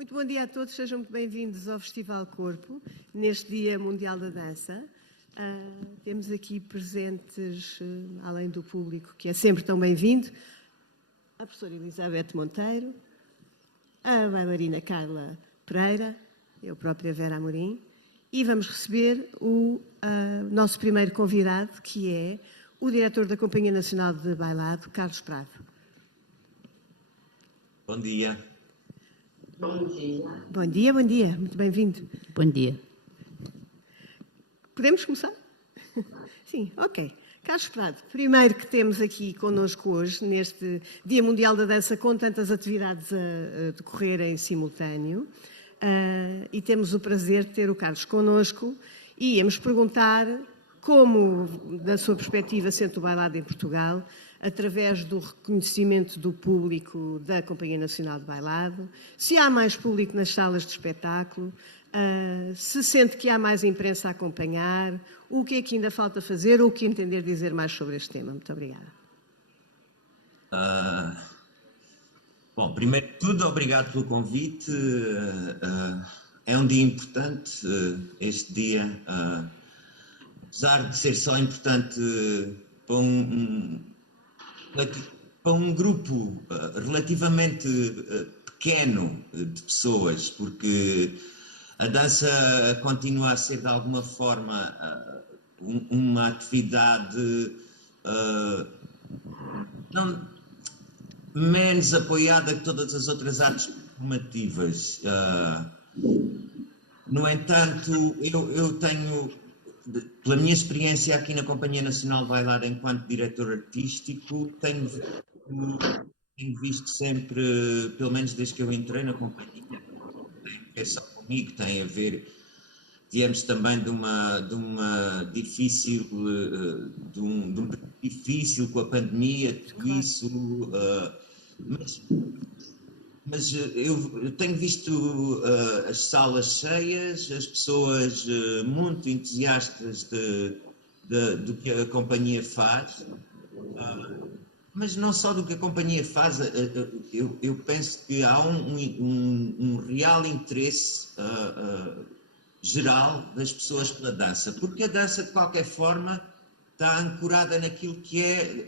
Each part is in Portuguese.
Muito bom dia a todos, sejam muito bem-vindos ao Festival Corpo, neste Dia Mundial da Dança. Temos aqui presentes, além do público, que é sempre tão bem-vindo, a professora Elizabeth Monteiro, a bailarina Carla Pereira, eu própria Vera Amorim, e vamos receber o nosso primeiro convidado, que é o diretor da Companhia Nacional de Bailado, Carlos Prado. Bom dia. Bom dia. Bom dia, bom dia. Muito bem-vindo. Bom dia. Podemos começar? Sim, ok. Carlos Prado, primeiro que temos aqui connosco hoje, neste Dia Mundial da Dança, com tantas atividades a decorrer em simultâneo, e temos o prazer de ter o Carlos connosco e íamos perguntar como, da sua perspectiva, sente o bailado em Portugal, através do reconhecimento do público da Companhia Nacional de Bailado, se há mais público nas salas de espetáculo, se sente que há mais imprensa a acompanhar, o que é que ainda falta fazer ou o que entender dizer mais sobre este tema. Muito obrigada. Bom, primeiro de tudo, obrigado pelo convite. É um dia importante, este dia, apesar de ser só importante para um grupo relativamente pequeno de pessoas, porque a dança continua a ser de alguma forma uma atividade não menos apoiada que todas as outras artes performativas. No entanto, eu tenho, pela minha experiência aqui na Companhia Nacional de Bailado enquanto diretor artístico, tenho visto sempre, pelo menos desde que eu entrei na companhia, tem a ver só comigo, tem a ver, viemos também de uma difícil, de um período difícil com a pandemia, tudo isso, mas eu tenho visto as salas cheias, as pessoas muito entusiastas do que a companhia faz, mas não só do que a companhia faz, eu penso que há um real interesse geral das pessoas pela dança, porque a dança, de qualquer forma, está ancorada naquilo que é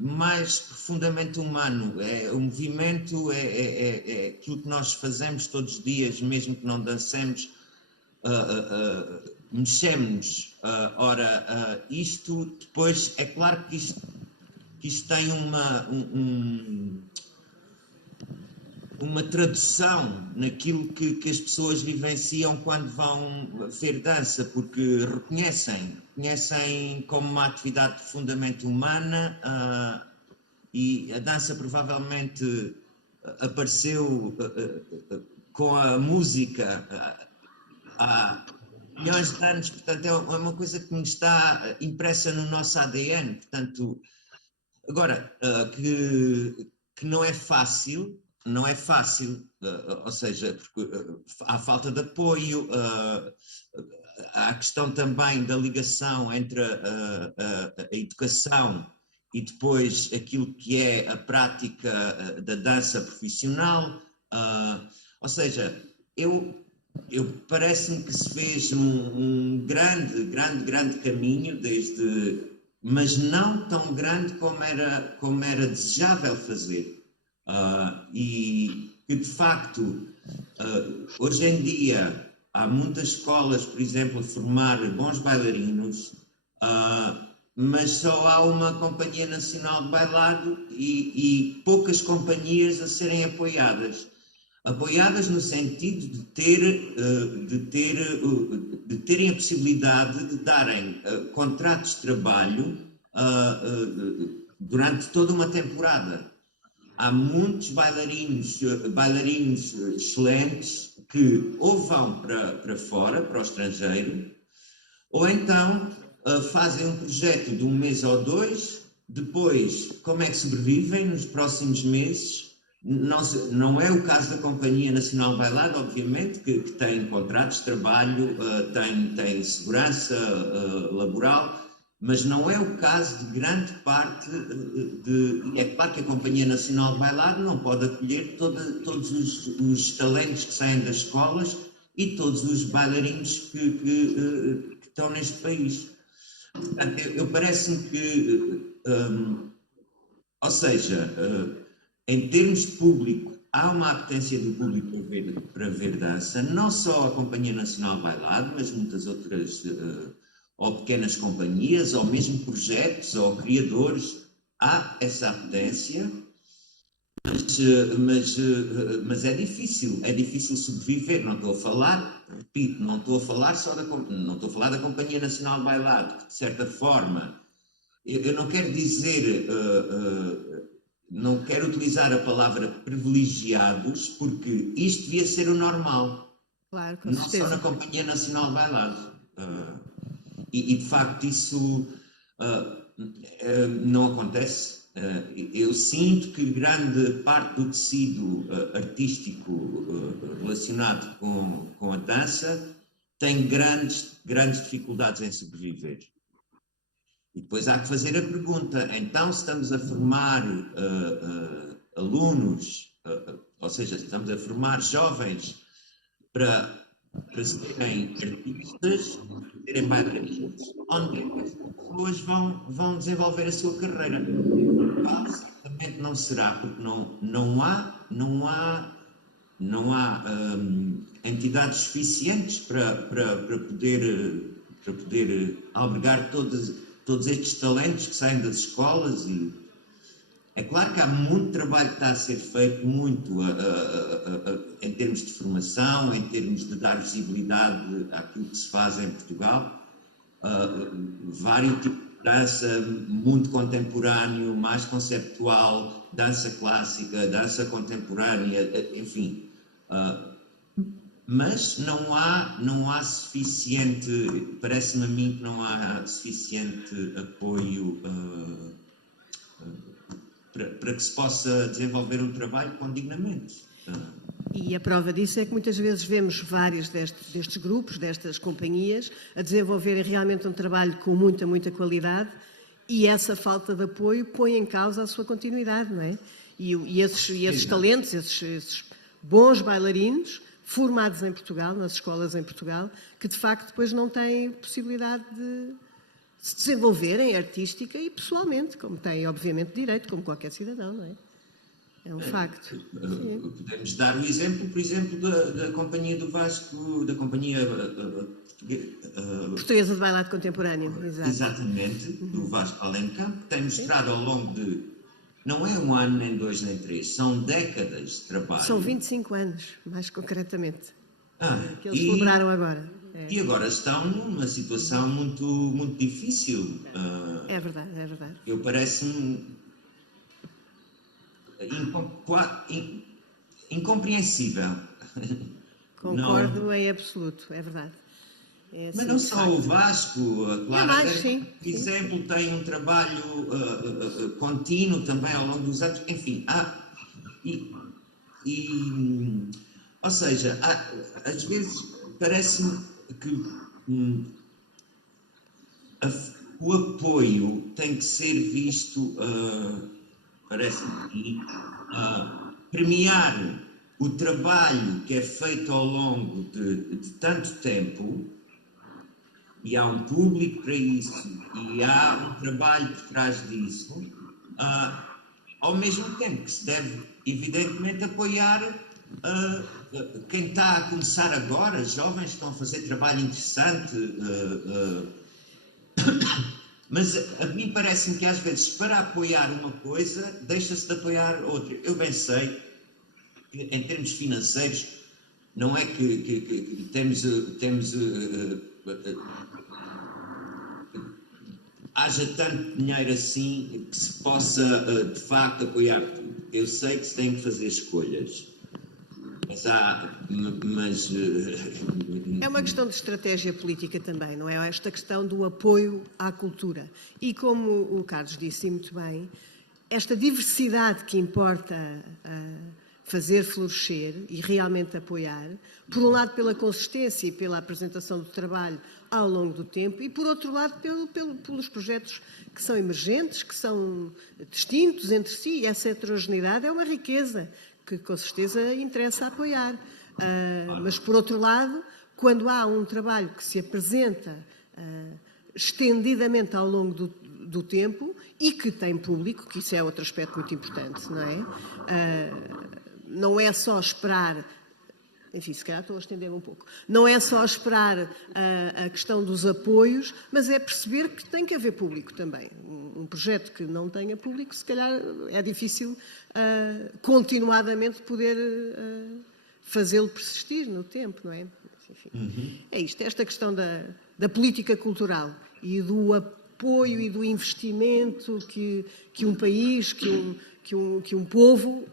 mais profundamente humano. O movimento é aquilo que nós fazemos todos os dias, mesmo que não dancemos, mexemos. Ora, isto depois, é claro que isto tem uma tradução naquilo que as pessoas vivenciam quando vão ver dança, porque reconhecem como uma atividade profundamente humana, e a dança provavelmente apareceu com a música há milhões de anos, portanto é uma coisa que nos está impressa no nosso ADN, portanto, agora, que não é fácil, ou seja, porque há falta de apoio, há a questão também da ligação entre a educação e depois aquilo que é a prática da dança profissional, ou seja, parece-me que se fez um grande caminho mas não tão grande como era desejável fazer. E que, de facto, hoje em dia há muitas escolas, por exemplo, a formar bons bailarinos, mas só há uma Companhia Nacional de Bailado e poucas companhias a serem apoiadas. Apoiadas no sentido de terem a possibilidade de darem contratos de trabalho durante toda uma temporada. Há muitos bailarinos excelentes que ou vão para fora, para o estrangeiro, ou então fazem um projeto de um mês ou dois, depois como é que sobrevivem nos próximos meses. Não é o caso da Companhia Nacional de Bailado, obviamente, que tem contratos de trabalho, tem segurança laboral, Mas não é o caso de grande parte É claro que a Companhia Nacional de Bailado não pode acolher todos os talentos que saem das escolas e todos os bailarinos que estão neste país. Portanto, eu parece-me que, ou seja, em termos de público, há uma apetência do público para ver dança, não só a Companhia Nacional de Bailado, mas muitas outras, ou pequenas companhias, ou mesmo projetos, ou criadores, há essa apetência, mas é difícil sobreviver. Não estou a falar, repito, não estou a falar não estou a falar da Companhia Nacional de Bailado, que de certa forma, eu não quero dizer, não quero utilizar a palavra privilegiados, porque isto devia ser o normal, Claro, com não certeza. só na Companhia Nacional de Bailado. E de facto isso não acontece. Eu sinto que grande parte do tecido artístico relacionado com a dança tem grandes dificuldades em sobreviver. E depois há que fazer a pergunta, então se estamos a formar alunos, ou seja, estamos a formar jovens para serem artistas, serem bailarinos, onde é que as pessoas vão desenvolver a sua carreira? Certamente não será, porque não há entidades suficientes para poder albergar todos estes talentos que saem das escolas. E é claro que há muito trabalho que está a ser feito, muito em termos de formação, em termos de dar visibilidade àquilo que se faz em Portugal. Vários tipos de dança, muito contemporâneo, mais conceptual, dança clássica, dança contemporânea, enfim. Mas não há suficiente, parece-me a mim que não há suficiente apoio para que se possa desenvolver um trabalho condignamente. E a prova disso é que muitas vezes vemos vários destes grupos, destas companhias, a desenvolverem realmente um trabalho com muita qualidade, e essa falta de apoio põe em causa a sua continuidade, não é? E esses talentos, esses bons bailarinos, formados em Portugal, nas escolas em Portugal, que de facto depois não têm possibilidade de se desenvolverem artística e pessoalmente, como têm obviamente direito, como qualquer cidadão, não é? É um facto. Podemos dar o exemplo, por exemplo, da Companhia do Vasco, da Companhia Portuguesa de Bailado Contemporâneo, exato. Exatamente, do Vasco Alencar, que tem mostrado ao longo de, não é um ano, nem dois, nem três, são décadas de trabalho. São 25 anos, mais concretamente, que eles e celebraram agora. E agora estão numa situação muito difícil. É verdade, é verdade. Eu parece-me incompreensível. Concordo em absoluto, é verdade. É assim, mas não só o Vasco, claro, por exemplo, tem um trabalho contínuo também ao longo dos anos, enfim, ou seja, às vezes parece-me que o apoio tem que ser visto, parece-me, premiar o trabalho que é feito ao longo de tanto tempo, e há um público para isso, e há um trabalho por trás disso, ao mesmo tempo que se deve, evidentemente, apoiar quem está a começar agora, jovens que estão a fazer trabalho interessante, mas a mim parece-me que às vezes para apoiar uma coisa deixa-se de apoiar outra. Eu bem sei que em termos financeiros não é que temos haja tanto dinheiro assim que se possa de facto apoiar tudo. Eu sei que se tem que fazer escolhas. Mas é uma questão de estratégia política também, não é? Esta questão do apoio à cultura. E como o Carlos disse muito bem, esta diversidade que importa fazer florescer e realmente apoiar, por um lado pela consistência e pela apresentação do trabalho ao longo do tempo e, por outro lado, pelos projetos que são emergentes, que são distintos entre si, e essa heterogeneidade é uma riqueza que, com certeza, interessa apoiar. Mas, por outro lado, quando há um trabalho que se apresenta estendidamente ao longo do tempo e que tem público, que isso é outro aspecto muito importante, não é? Não é só esperar, enfim, se calhar estou a estender um pouco, não é só esperar a questão dos apoios, mas é perceber que tem que haver público também. Um projeto que não tenha público, se calhar é difícil continuadamente poder fazê-lo persistir no tempo, não é? Enfim, é isto, esta questão da política cultural e do apoio e do investimento que um país, que um povo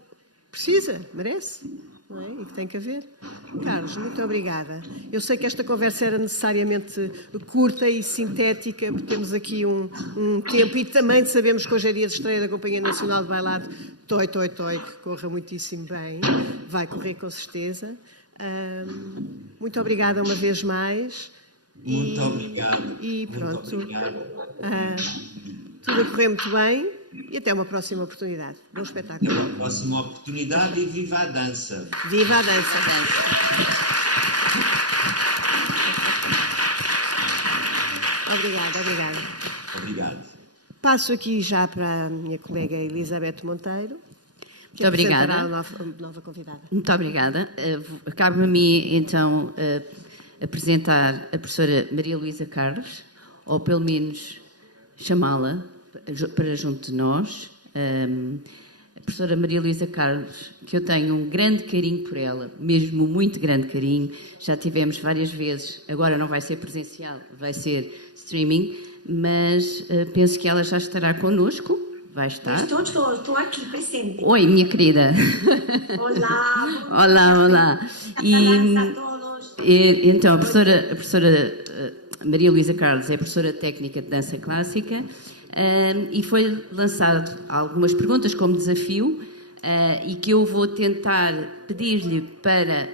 precisa, merece, não é? E que tem que haver. Carlos, muito obrigada. Eu sei que esta conversa era necessariamente curta e sintética, porque temos aqui um tempo e também sabemos que hoje é dia de estreia da Companhia Nacional de Bailado Toi, Toi, Toi, que corra muitíssimo bem, vai correr com certeza. Muito obrigada uma vez mais. Muito obrigado. E pronto, muito obrigado. Tudo a correr muito bem e até uma próxima oportunidade. Bom espetáculo. Até uma próxima oportunidade e viva a dança. Viva a dança, Obrigada. Obrigado. Passo aqui já para a minha colega Elizabeth Monteiro, que Muito obrigada. apresentará a nova convidada. Muito obrigada. Cabe-me a mim, então, apresentar a professora Maria Luísa Carlos, ou pelo menos chamá-la para junto de nós. A professora Maria Luísa Carlos, que eu tenho um grande carinho por ela, mesmo muito grande carinho. Já tivemos várias vezes, agora não vai ser presencial, vai ser streaming, mas penso que ela já estará connosco. Vai estar. Estou aqui presente. Oi, minha querida. Olá. Olá. Então, a professora Maria Luísa Carlos é professora técnica de dança clássica e foi lançado algumas perguntas como desafio e que eu vou tentar pedir-lhe para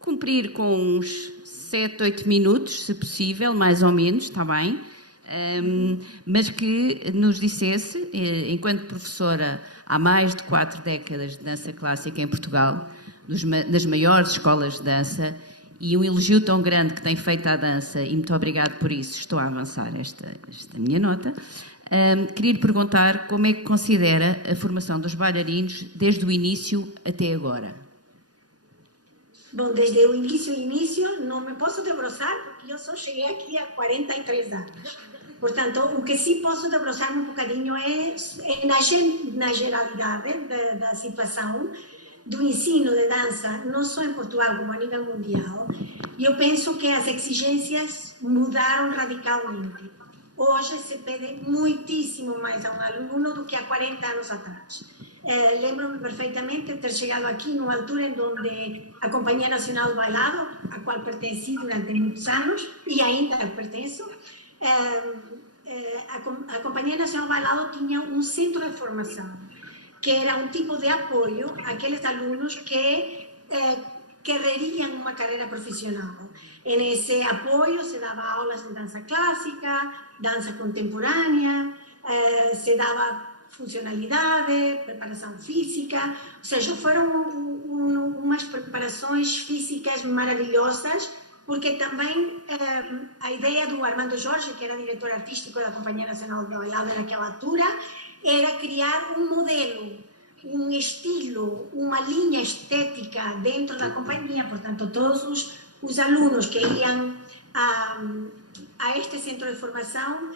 cumprir com uns 7, 8 minutos, se possível, mais ou menos, está bem? Mas que nos dissesse, enquanto professora há mais de 4 décadas de dança clássica em Portugal, das maiores escolas de dança, e um elogio tão grande que tem feito à dança, e muito obrigado por isso, estou a avançar esta minha nota, queria lhe perguntar como é que considera a formação dos bailarinos desde o início até agora. Bom, desde o início, não me posso debruçar, porque eu só cheguei aqui há 43 anos. Portanto, o que sim posso debruçar um bocadinho é na geralidade da situação do ensino de dança, não só em Portugal, como a nível mundial. E eu penso que as exigências mudaram radicalmente. Hoje se pede muitíssimo mais a um aluno do que há 40 anos atrás. Lembro-me perfeitamente de ter chegado aqui numa altura em onde a Companhia Nacional de Bailado, a qual pertenci durante muitos anos e ainda pertenço, a Companhia Nacional de Bailado tinha um centro de formação, que era um tipo de apoio àqueles alunos que quereriam uma carreira profissional. Nesse apoio se dava aulas de dança clássica, dança contemporânea, se dava funcionalidade, preparação física, ou seja, foram umas preparações físicas maravilhosas, porque também a ideia do Armando Jorge, que era diretor artístico da Companhia Nacional de Bailado naquela altura, era criar um modelo, um estilo, uma linha estética dentro da companhia. Portanto, todos os alunos que iam a este centro de formação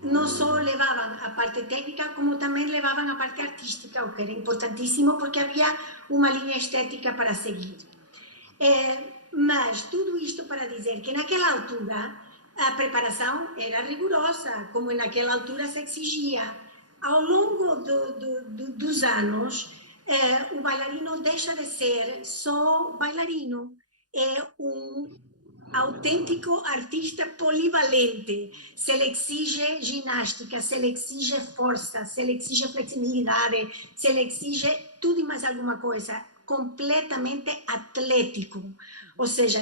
não só levavam a parte técnica, como também levavam a parte artística, o que era importantíssimo, porque havia uma linha estética para seguir. Mas tudo isto para dizer que naquela altura a preparação era rigorosa, como naquela altura se exigia. Ao longo dos anos, o bailarino deixa de ser só bailarino, é um autêntico artista polivalente. Se lhe exige ginástica, se lhe exige força, se lhe exige flexibilidade, se lhe exige tudo e mais alguma coisa, completamente atlético. Ou seja,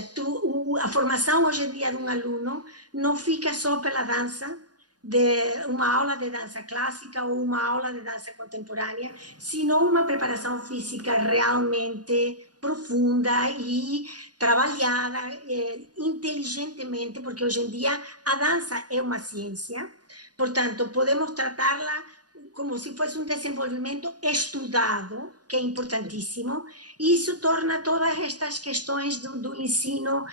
a formação hoje em dia de um aluno não fica só pela dança, de uma aula de dança clássica ou uma aula de dança contemporânea, sino uma preparação física realmente profunda e trabalhada inteligentemente, porque hoje em dia a dança é uma ciência, portanto, podemos tratá-la como se fosse um desenvolvimento estudado, que é importantíssimo, e isso torna todas estas questões do ensino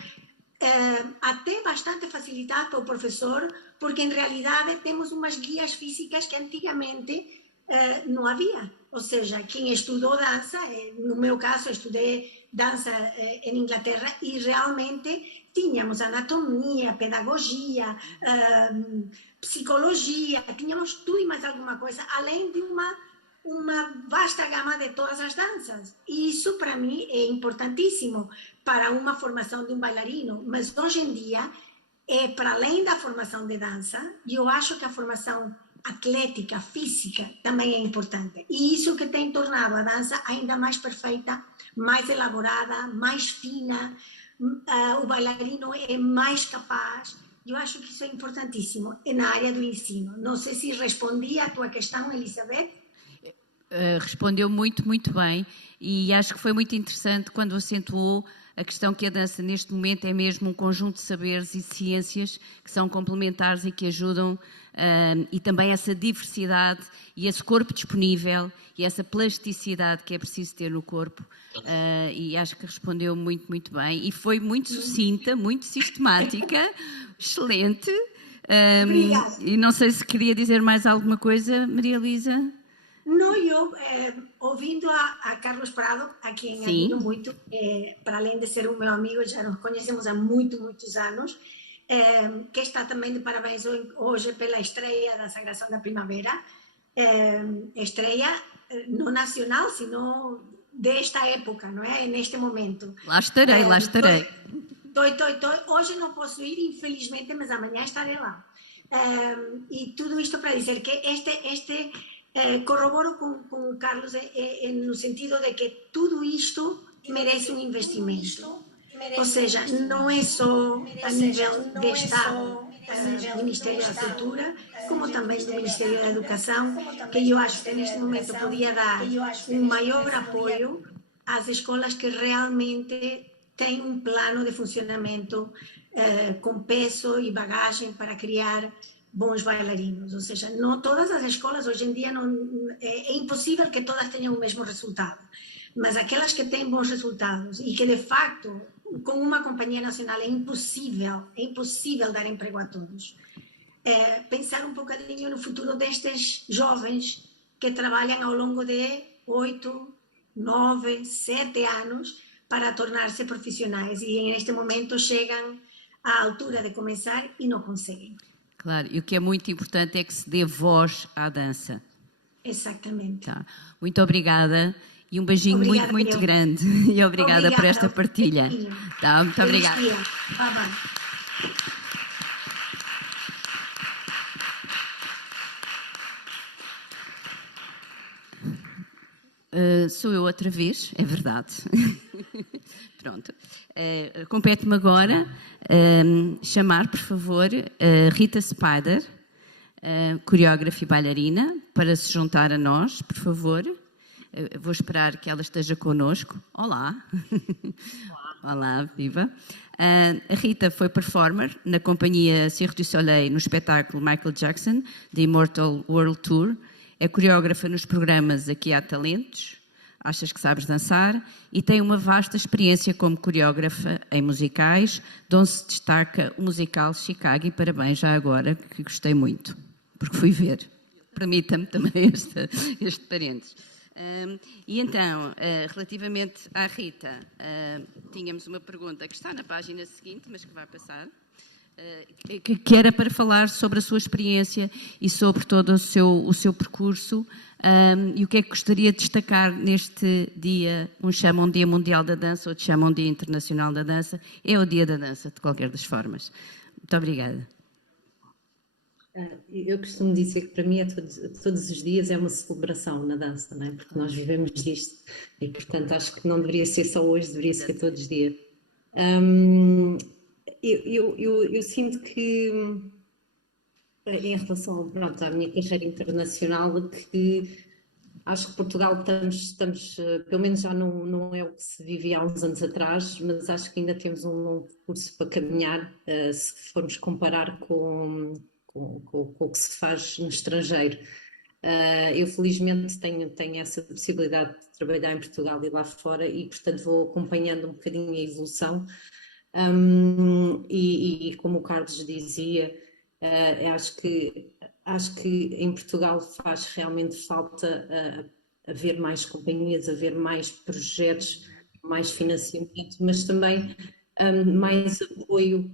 até bastante facilitado para o professor, porque em realidade temos umas guias físicas que antigamente não havia. Ou seja, quem estudou dança, no meu caso, estudei dança em Inglaterra e realmente tínhamos anatomia, pedagogia, psicologia, tínhamos tudo e mais alguma coisa, além de uma vasta gama de todas as danças. E isso, para mim, é importantíssimo para uma formação de um bailarino. Mas, hoje em dia, para além da formação de dança, e eu acho que a formação atlética, física, também é importante. E isso que tem tornado a dança ainda mais perfeita, mais elaborada, mais fina, o bailarino é mais capaz. Eu acho que isso é importantíssimo na área do ensino. Não sei se respondi à tua questão, Elizabeth. Respondeu muito, muito bem, e acho que foi muito interessante quando acentuou a questão que a dança neste momento é mesmo um conjunto de saberes e ciências que são complementares e que ajudam, e também essa diversidade e esse corpo disponível e essa plasticidade que é preciso ter no corpo, e acho que respondeu muito, muito bem, e foi muito sucinta, muito sistemática, excelente. Obrigada. E não sei se queria dizer mais alguma coisa, Maria Elisa. Não, eu, ouvindo a Carlos Prado, a quem admiro muito, para além de ser um meu amigo, já nos conhecemos há muitos anos, que está também de parabéns hoje pela estreia da Sagração da Primavera, estreia não nacional, sino desta época, não é? Neste momento. Lá estarei, lá estarei. Hoje não posso ir, infelizmente, mas amanhã estarei lá. E tudo isto para dizer que corroboro com o Carlos no sentido de que tudo isto merece um investimento. Ou seja, não é só a nível de Estado, do Ministério da Cultura, como também do Ministério da Educação, que eu acho que neste momento podia dar um maior apoio às escolas que realmente têm um plano de funcionamento com peso e bagagem para criar bons bailarinos. Ou seja, não todas as escolas hoje em dia é impossível que todas tenham o mesmo resultado, mas aquelas que têm bons resultados e que de facto com uma companhia nacional é impossível dar emprego a todos. Pensar um bocadinho no futuro destes jovens que trabalham ao longo de 8, 9, 7 anos para tornar-se profissionais e neste momento chegam à altura de começar e não conseguem. Claro, e o que é muito importante é que se dê voz à dança. Exatamente. Tá. Muito obrigada e um beijinho Obrigada, muito grande. E obrigada por esta partilha. Tá, muito obrigada. Bye bye. Sou eu outra vez, é verdade. Pronto. Compete-me agora chamar, por favor, Rita Spider, coreógrafa e bailarina, para se juntar a nós, por favor. Vou esperar que ela esteja connosco. Olá. Olá, viva. A Rita foi performer na companhia Cirque du Soleil no espetáculo Michael Jackson, The Immortal World Tour. É coreógrafa nos programas Aqui Há Talentos, Achas que Sabes Dançar, e tem uma vasta experiência como coreógrafa em musicais, de onde se destaca o musical Chicago, e parabéns já agora, que gostei muito, porque fui ver. Permita-me também este parênteses. E então, relativamente à Rita, tínhamos uma pergunta que está na página seguinte, mas que vai passar. que era para falar sobre a sua experiência e sobre todo o seu percurso, e o que é que gostaria de destacar neste dia. Uns chamam Dia Mundial da Dança, outros chamam Dia Internacional da Dança. É o Dia da Dança, de qualquer das formas. Muito obrigada. Eu costumo dizer que para mim todos os dias é uma celebração na dança, não é? Porque nós vivemos disto e, portanto, acho que não deveria ser só hoje, deveria ser todos os dias. Eu sinto que, em relação, pronto, à minha carreira internacional, que acho que Portugal estamos pelo menos já não é o que se vivia há uns anos atrás, mas acho que ainda temos um longo percurso para caminhar, se formos comparar com o que se faz no estrangeiro. Eu felizmente tenho essa possibilidade de trabalhar em Portugal e lá fora e, portanto, vou acompanhando um bocadinho a evolução. E como o Carlos dizia, acho que em Portugal faz realmente falta haver mais companhias, haver mais projetos, mais financiamento, mas também mais apoio,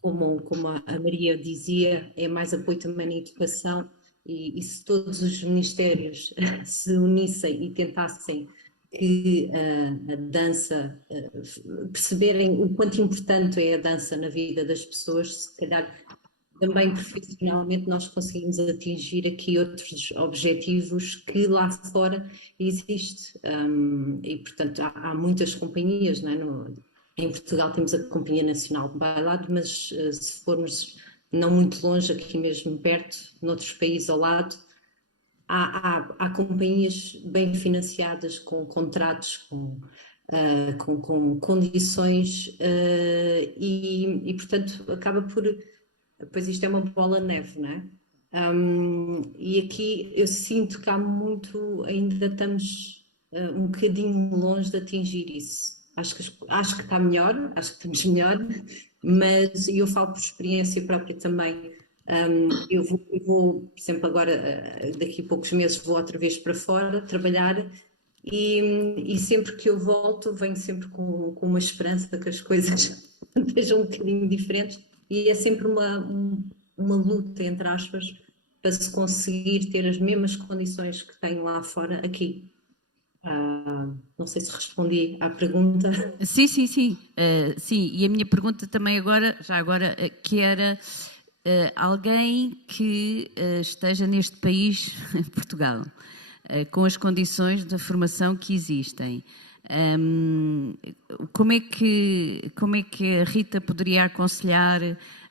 como a Maria dizia, é mais apoio também na educação, e se todos os ministérios se unissem e tentassem que a dança, perceberem o quanto importante é a dança na vida das pessoas, se calhar também profissionalmente nós conseguimos atingir aqui outros objetivos que lá fora existe. E portanto há muitas companhias, não é? Em Portugal temos a Companhia Nacional de Bailado, mas se formos não muito longe, aqui mesmo perto, noutros países ao lado, há companhias bem financiadas, com contratos, com condições, e portanto acaba por... Pois isto é uma bola de neve, não é? E aqui eu sinto que há muito, ainda estamos um bocadinho longe de atingir isso. Acho que está melhor, acho que estamos melhor, mas eu falo por experiência própria também. Eu vou, por exemplo, agora, daqui a poucos meses, vou outra vez para fora trabalhar e sempre que eu volto, venho sempre com uma esperança que as coisas estejam um bocadinho diferentes, e é sempre uma luta, entre aspas, para se conseguir ter as mesmas condições que tenho lá fora, aqui. Não sei se respondi à pergunta. Sim. Sim, e a minha pergunta também agora, que era alguém que esteja neste país, Portugal, com as condições da formação que existem. Como é que a Rita poderia aconselhar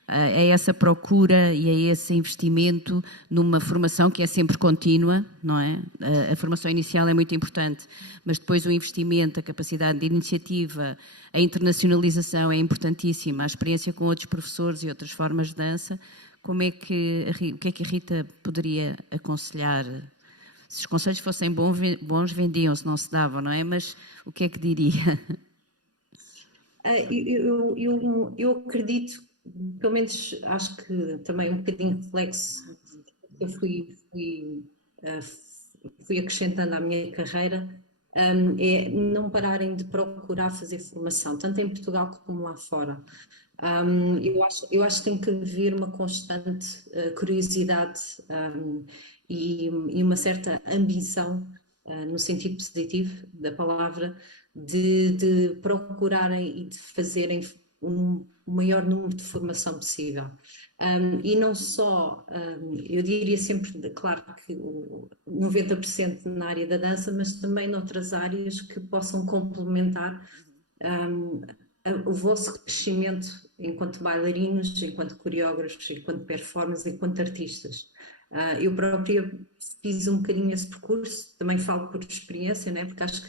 a essa procura e a esse investimento numa formação que é sempre contínua, não é? A formação inicial é muito importante, mas depois o investimento, a capacidade de iniciativa, a internacionalização é importantíssima, a experiência com outros professores e outras formas de dança. O que é que a Rita poderia aconselhar? Se os conselhos fossem bons, vendiam-se, não se davam, não é? Mas o que é que diria? Eu acredito, pelo menos acho que também um bocadinho reflexo, eu fui acrescentando à minha carreira, é não pararem de procurar fazer formação, tanto em Portugal como lá fora. Eu acho que tem que haver uma constante curiosidade e uma certa ambição, no sentido positivo da palavra, de procurarem e de fazerem um maior número de formação possível. E não só, eu diria sempre, claro que 90% na área da dança, mas também noutras áreas que possam complementar o vosso crescimento enquanto bailarinos, enquanto coreógrafos, enquanto performers, enquanto artistas. Eu própria fiz um bocadinho esse percurso, também falo por experiência, né? Porque acho que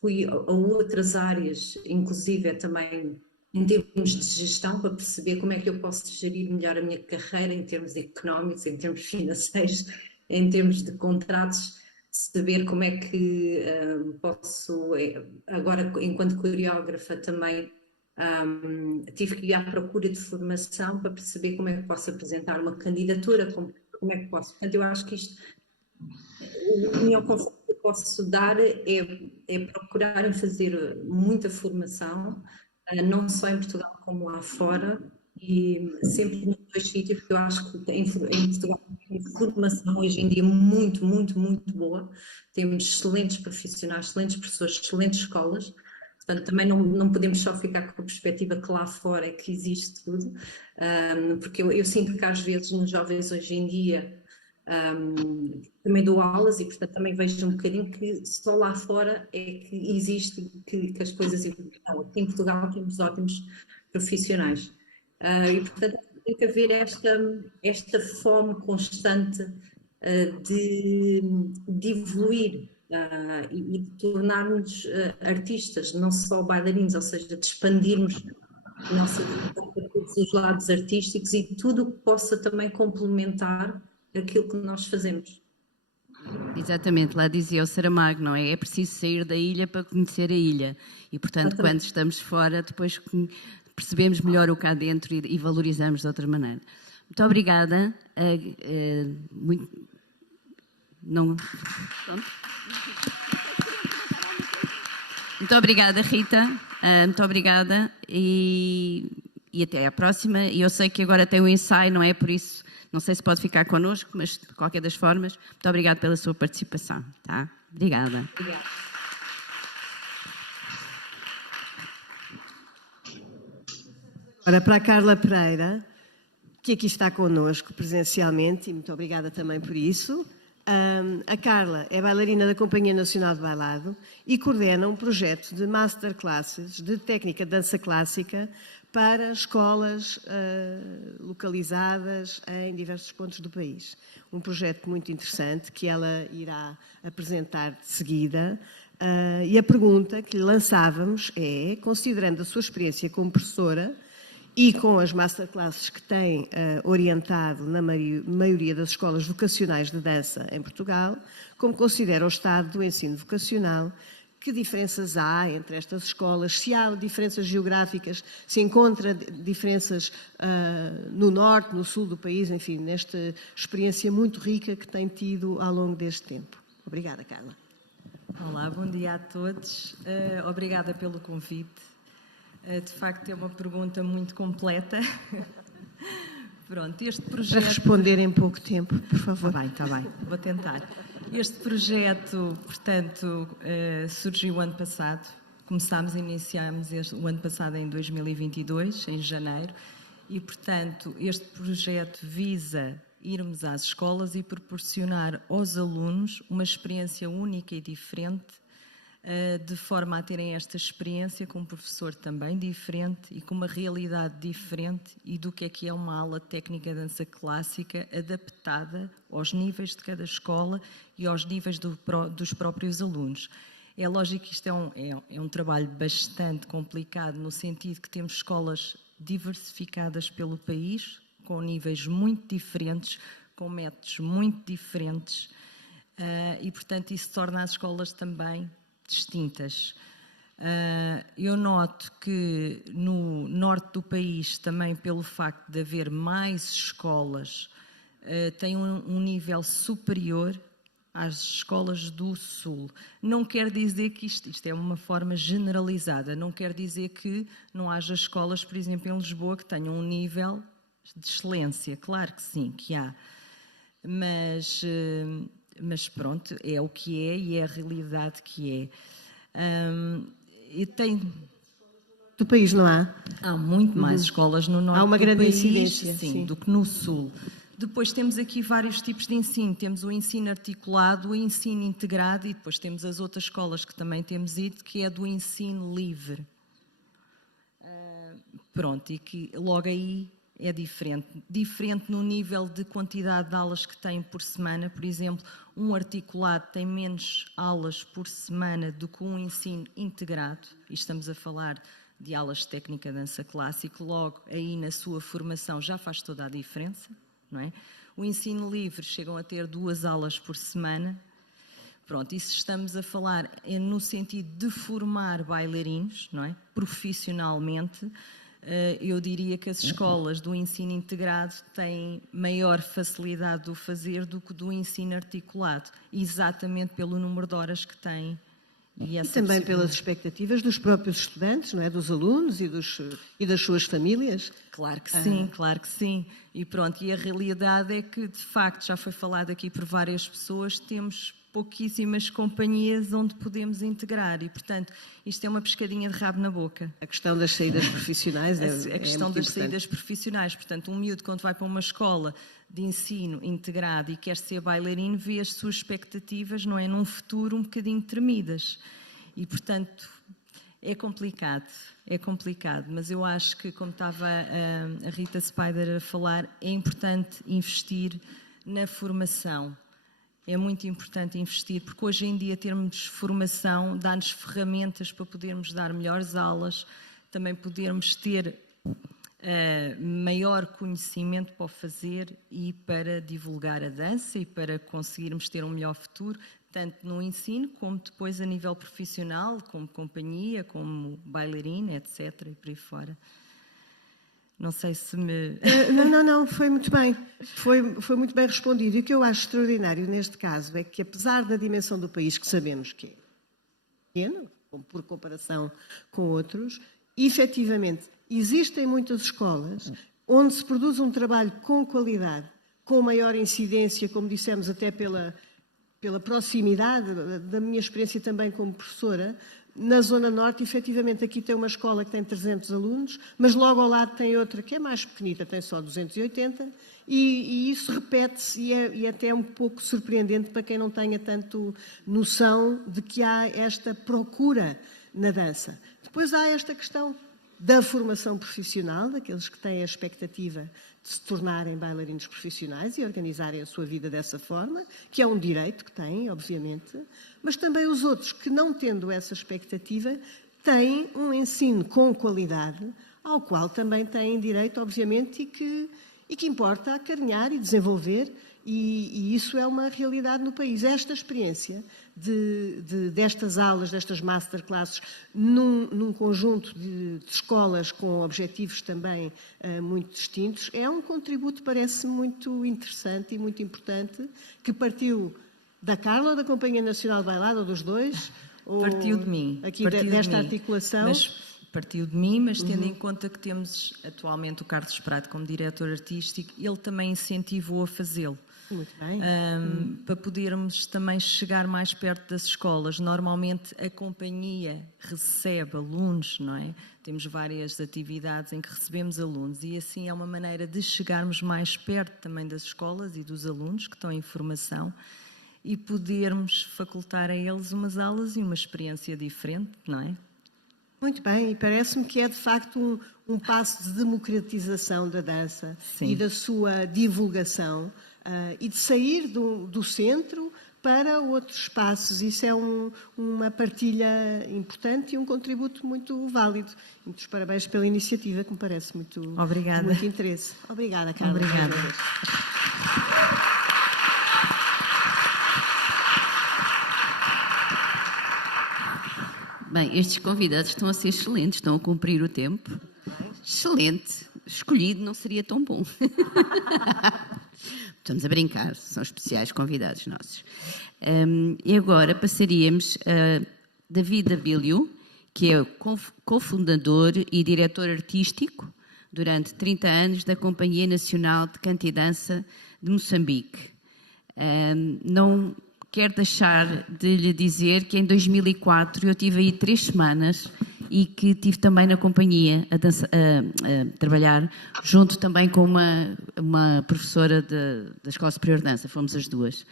fui a outras áreas, inclusive também em termos de gestão, para perceber como é que eu posso gerir melhor a minha carreira em termos económicos, em termos financeiros, em termos de contratos, saber como é que posso, agora enquanto coreógrafa também, tive que ir à procura de formação para perceber como é que posso apresentar uma candidatura, como é que posso. Portanto, eu acho que isto, o melhor conselho que eu posso dar é procurarem fazer muita formação, não só em Portugal como lá fora, e sempre nos dois sítios, porque eu acho que em Portugal tem formação hoje em dia muito, muito, muito boa. Temos excelentes profissionais, excelentes professores, excelentes escolas. Portanto, também não podemos só ficar com a perspectiva que lá fora é que existe tudo, porque eu sinto que às vezes nos jovens hoje em dia também dou aulas e, portanto, também vejo um bocadinho que só lá fora é que existe, que as coisas evoluem. Aqui em Portugal temos ótimos profissionais. E, portanto, tem que haver esta fome constante de evoluir e de tornarmos artistas, não só bailarinos, ou seja, de expandirmos a nossa vida para todos os lados artísticos e tudo o que possa também complementar aquilo que nós fazemos. Exatamente, lá dizia o Saramago, não é? É preciso sair da ilha para conhecer a ilha. E, portanto, quando estamos fora, depois percebemos melhor o cá dentro e valorizamos de outra maneira. Muito obrigada. Muito obrigada, Rita. Muito obrigada e até à próxima. E eu sei que agora tem um ensaio, não é? Por isso, não sei se pode ficar connosco, mas de qualquer das formas, muito obrigada pela sua participação. Tá? Obrigada. Obrigada. Agora para a Carla Pereira, que aqui está connosco presencialmente, e muito obrigada também por isso. A Carla é bailarina da Companhia Nacional de Bailado e coordena um projeto de masterclasses de técnica de dança clássica para escolas localizadas em diversos pontos do país. Um projeto muito interessante que ela irá apresentar de seguida. E a pergunta que lhe lançávamos é, considerando a sua experiência como professora e com as masterclasses que tem orientado na maioria das escolas vocacionais de dança em Portugal, como considera o estado do ensino vocacional, que diferenças há entre estas escolas, se há diferenças geográficas, se encontra diferenças no norte, no sul do país, enfim, nesta experiência muito rica que tem tido ao longo deste tempo. Obrigada, Carla. Olá, bom dia a todos. Obrigada pelo convite. De facto, é uma pergunta muito completa. Pronto, este projeto... Para responder em pouco tempo, por favor. Está bem, vou tentar. Este projeto, portanto, surgiu ano passado. Iniciámos o ano passado em 2022, em janeiro, e, portanto, este projeto visa irmos às escolas e proporcionar aos alunos uma experiência única e diferente, de forma a terem esta experiência com um professor também diferente e com uma realidade diferente e do que é uma aula técnica de dança clássica adaptada aos níveis de cada escola e aos níveis dos próprios alunos. É lógico que isto é um trabalho bastante complicado no sentido que temos escolas diversificadas pelo país, com níveis muito diferentes, com métodos muito diferentes e, portanto, isso torna as escolas também distintas. Eu noto que no norte do país, também pelo facto de haver mais escolas, tem um nível superior às escolas do sul. Não quer dizer que isto é uma forma generalizada, não quer dizer que não haja escolas, por exemplo, em Lisboa, que tenham um nível de excelência. Claro que sim, que há. Mas pronto, é o que é e é a realidade que é. E tem... Do país não há? Há muito mais escolas no norte há uma do grande país, incidência, sim, do que no sul. Depois temos aqui vários tipos de ensino. Temos o ensino articulado, o ensino integrado e depois temos as outras escolas que também temos ido, que é do ensino livre. Pronto, e que logo aí é diferente. Diferente no nível de quantidade de aulas que tem por semana. Por exemplo, um articulado tem menos aulas por semana do que um ensino integrado. E estamos a falar de aulas de técnica de dança clássica. Logo aí na sua formação já faz toda a diferença. Não é? O ensino livre chegam a ter 2 aulas por semana. Pronto, isso estamos a falar no sentido de formar bailarinos, não é? Profissionalmente. Eu diria que as escolas do ensino integrado têm maior facilidade de o fazer do que do ensino articulado, exatamente pelo número de horas que têm E E também pelas expectativas dos próprios estudantes, não é? Dos alunos e das suas famílias. Claro que sim, claro que sim. E pronto, e a realidade é que, de facto, já foi falado aqui por várias pessoas, temos pouquíssimas companhias onde podemos integrar e, portanto, isto é uma pescadinha de rabo na boca. A questão das saídas profissionais A questão muito das importante. saídas profissionais. Portanto, um miúdo, quando vai para uma escola de ensino integrado e quer ser bailarino, vê as suas expectativas, não é, num futuro um bocadinho tremidas. E, portanto, é complicado, mas eu acho que, como estava a Rita Spider a falar, é importante investir na formação. É muito importante investir, porque hoje em dia termos formação dá-nos ferramentas para podermos dar melhores aulas, também podermos ter maior conhecimento para o fazer e para divulgar a dança e para conseguirmos ter um melhor futuro, tanto no ensino como depois a nível profissional, como companhia, como bailarina, etc. e por aí fora. Não sei se me... Não, foi muito bem. Foi muito bem respondido. E o que eu acho extraordinário neste caso é que, apesar da dimensão do país, que sabemos que é pequeno, por comparação com outros, efetivamente, existem muitas escolas onde se produz um trabalho com qualidade, com maior incidência, como dissemos, até pela proximidade da minha experiência também como professora. Na Zona Norte, efetivamente, aqui tem uma escola que tem 300 alunos, mas logo ao lado tem outra que é mais pequenita, tem só 280, e isso repete-se e é até um pouco surpreendente para quem não tenha tanto noção de que há esta procura na dança. Depois há esta questão da formação profissional, daqueles que têm a expectativa de se tornarem bailarinos profissionais e organizarem a sua vida dessa forma, que é um direito que têm, obviamente, mas também os outros que, não tendo essa expectativa, têm um ensino com qualidade, ao qual também têm direito, obviamente, e que importa acarinhar e desenvolver, e isso é uma realidade no país. Esta experiência destas aulas, destas masterclasses, num conjunto de escolas com objetivos também muito distintos, é um contributo, parece muito interessante e muito importante, que partiu da Carla ou da Companhia Nacional de Bailado, ou dos dois? Partiu de mim. Aqui partiu desta de mim, articulação? Partiu de mim, mas tendo em conta que temos atualmente o Carlos Prado como diretor artístico, ele também incentivou a fazê-lo. Muito bem. Para podermos também chegar mais perto das escolas. Normalmente a companhia recebe alunos, não é? Temos várias atividades em que recebemos alunos e assim é uma maneira de chegarmos mais perto também das escolas e dos alunos que estão em formação e podermos facultar a eles umas aulas e uma experiência diferente, não é? Muito bem, e parece-me que é de facto um passo de democratização da dança. Sim. E da sua divulgação e de sair do centro para outros espaços. Isso é uma partilha importante e um contributo muito válido. Muitos parabéns pela iniciativa, que me parece muito, Obrigada. De muito interesse. Obrigada, Carla. Obrigada. Bem, estes convidados estão a ser excelentes, estão a cumprir o tempo. Excelente. Escolhido não seria tão bom. Estamos a brincar, são especiais convidados nossos. E agora passaríamos a David Abílio, que é o cofundador e diretor artístico durante 30 anos da Companhia Nacional de Canto e Dança de Moçambique. Não quero deixar de lhe dizer que em 2004 eu estive aí 3 semanas e que estive também na companhia a trabalhar, junto também com uma professora da Escola Superior de Dança, fomos as duas.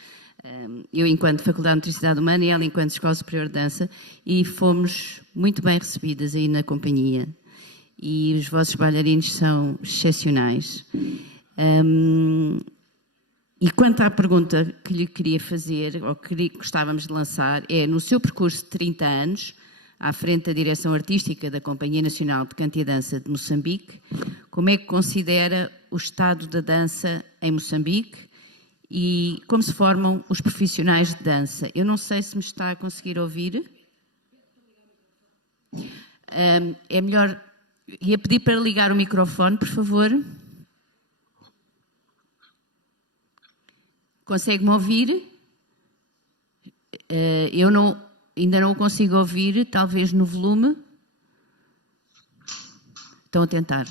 Eu enquanto Faculdade de Motricidade Humana e ela enquanto Escola Superior de Dança, e fomos muito bem recebidas aí na companhia. E os vossos bailarinos são excepcionais. E quanto à pergunta que lhe queria fazer, ou que gostávamos de lançar, é no seu percurso de 30 anos, à frente da direção artística da Companhia Nacional de Canto e Dança de Moçambique, como é que considera o estado da dança em Moçambique e como se formam os profissionais de dança? Eu não sei se me está a conseguir ouvir. É melhor... Ia pedir para ligar o microfone, por favor. Consegue-me ouvir? Eu ainda não o consigo ouvir, talvez no volume. Estão a tentar.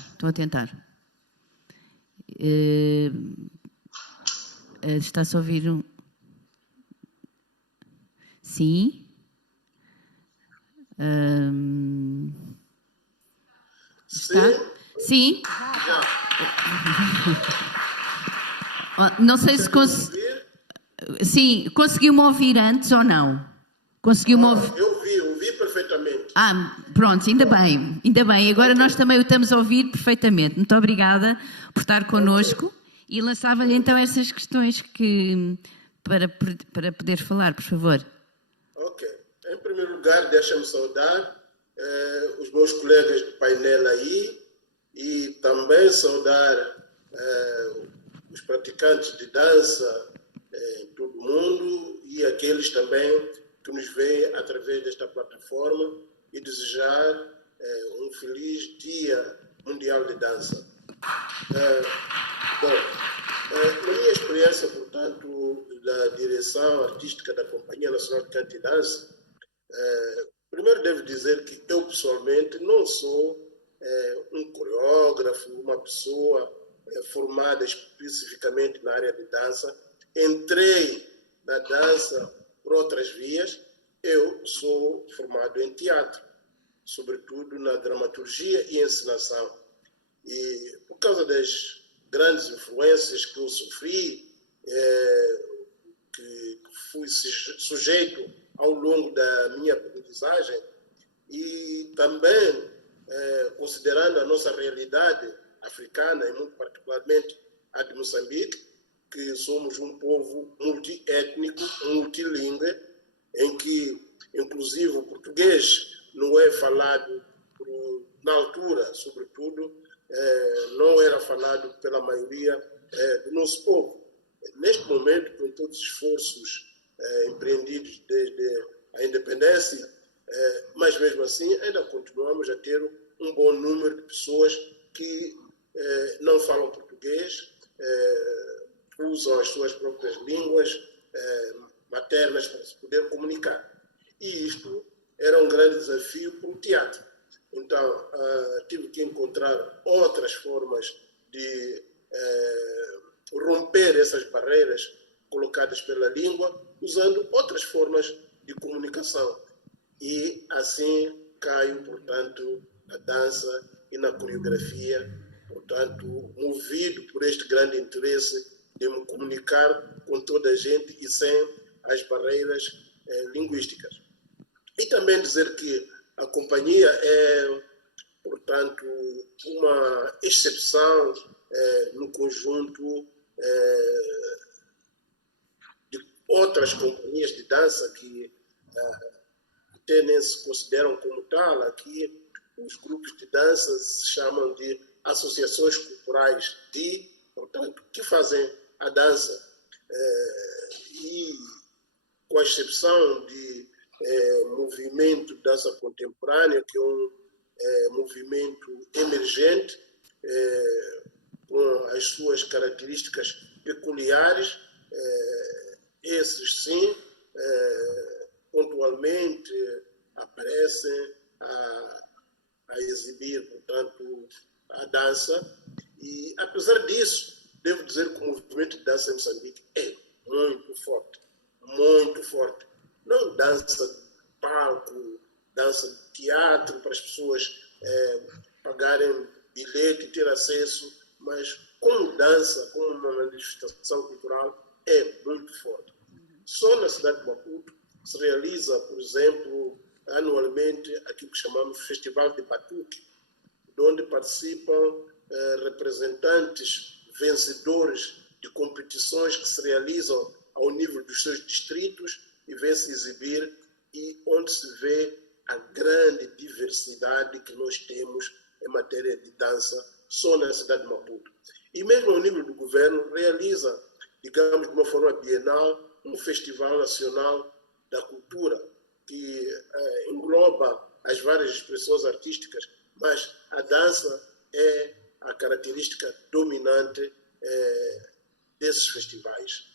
Está-se a ouvir um... Sim. Está? Sim. Não sei se Sim, conseguiu-me ouvir antes ou não? Conseguiu-me ouvir? Eu ouvi perfeitamente. Pronto, ainda bem. Agora nós também o estamos a ouvir perfeitamente. Muito obrigada por estar connosco e lançava-lhe então essas questões para poder falar, por favor. Ok. Em primeiro lugar, deixa-me saudar os meus colegas do painel aí e também saudar os praticantes de dança em todo o mundo e aqueles também que nos veem através desta plataforma e desejar um feliz Dia Mundial de Dança. Na minha experiência, portanto, da direção artística da Companhia Nacional de Canto e Dança, primeiro devo dizer que eu pessoalmente não sou um coreógrafo, uma pessoa formada especificamente na área de dança. Entrei na dança por outras vias. Eu sou formado em teatro, sobretudo na dramaturgia e encenação. E por causa das grandes influências que eu sofri, que fui sujeito ao longo da minha aprendizagem, e também considerando a nossa realidade africana, e muito particularmente a de Moçambique, que somos um povo multiétnico, multilingüe, em que, inclusive, o português não é falado, na altura, sobretudo, não era falado pela maioria do nosso povo. Neste momento, com todos os esforços empreendidos desde a independência, mas mesmo assim ainda continuamos a ter um bom número de pessoas que não falam português, usam as suas próprias línguas maternas para se poder comunicar. E isto era um grande desafio para o teatro. Então, tive que encontrar outras formas de romper essas barreiras colocadas pela língua, usando outras formas de comunicação. E assim caio, portanto, na dança e na coreografia, portanto, movido por este grande interesse de me comunicar com toda a gente e sem as barreiras linguísticas. E também dizer que a companhia é, portanto, uma exceção no conjunto de outras companhias de dança que até nem se consideram como tal. Aqui, os grupos de dança se chamam de associações culturais portanto, que fazem a dança. E, com a exceção de movimento de dança contemporânea, que é um movimento emergente, com as suas características peculiares, esses sim, pontualmente aparecem a exibir, portanto, a dança. E, apesar disso, devo dizer que o movimento de dança em Moçambique é muito forte, muito forte. Não dança de palco, dança de teatro para as pessoas pagarem bilhete e ter acesso, mas como dança, como uma manifestação cultural, é muito forte. Só na cidade de Maputo se realiza, por exemplo, anualmente aquilo que chamamos Festival de Batuque, onde participam representantes vencedores de competições que se realizam ao nível dos seus distritos e vêm-se exibir, e onde se vê a grande diversidade que nós temos em matéria de dança só na cidade de Maputo. E mesmo ao nível do governo realiza, digamos, de uma forma bienal, um Festival Nacional da Cultura, que engloba as várias expressões artísticas, mas a dança é a característica dominante desses festivais.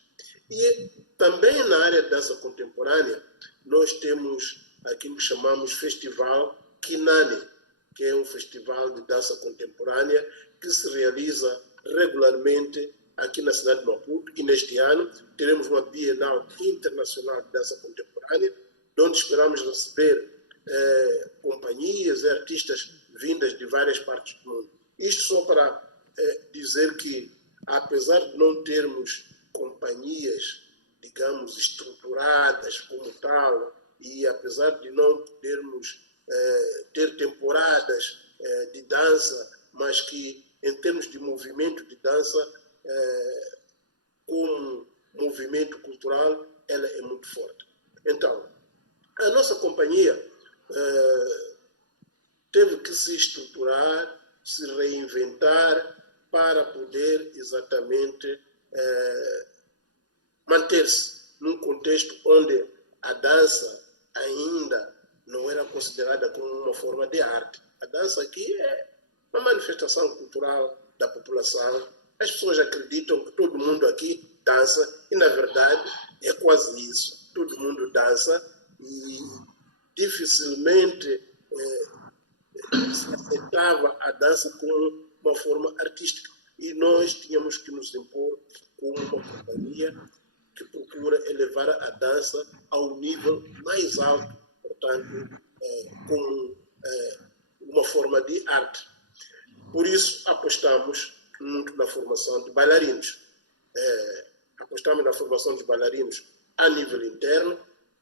E também na área de dança contemporânea, nós temos aquilo que chamamos Festival Kinani, que é um festival de dança contemporânea que se realiza regularmente aqui na cidade de Maputo, e neste ano teremos uma Bienal Internacional de Dança Contemporânea, onde esperamos receber companhias e artistas vindas de várias partes do mundo. Isto só para dizer que, apesar de não termos companhias, digamos, estruturadas como tal, e apesar de não podermos ter temporadas de dança, mas que, em termos de movimento de dança, como movimento cultural, ela é muito forte. Então, a nossa companhia teve que se estruturar, se reinventar para poder exatamente manter-se num contexto onde a dança ainda não era considerada como uma forma de arte. A dança aqui é uma manifestação cultural da população. As pessoas acreditam que todo mundo aqui dança e, na verdade, é quase isso. Todo mundo dança e dificilmente se aceitava a dança como uma forma artística. E nós tínhamos que nos impor como uma companhia que procura elevar a dança ao nível mais alto, portanto, como uma forma de arte. Por isso, apostamos muito na formação de bailarinos. Apostamos na formação de bailarinos a nível interno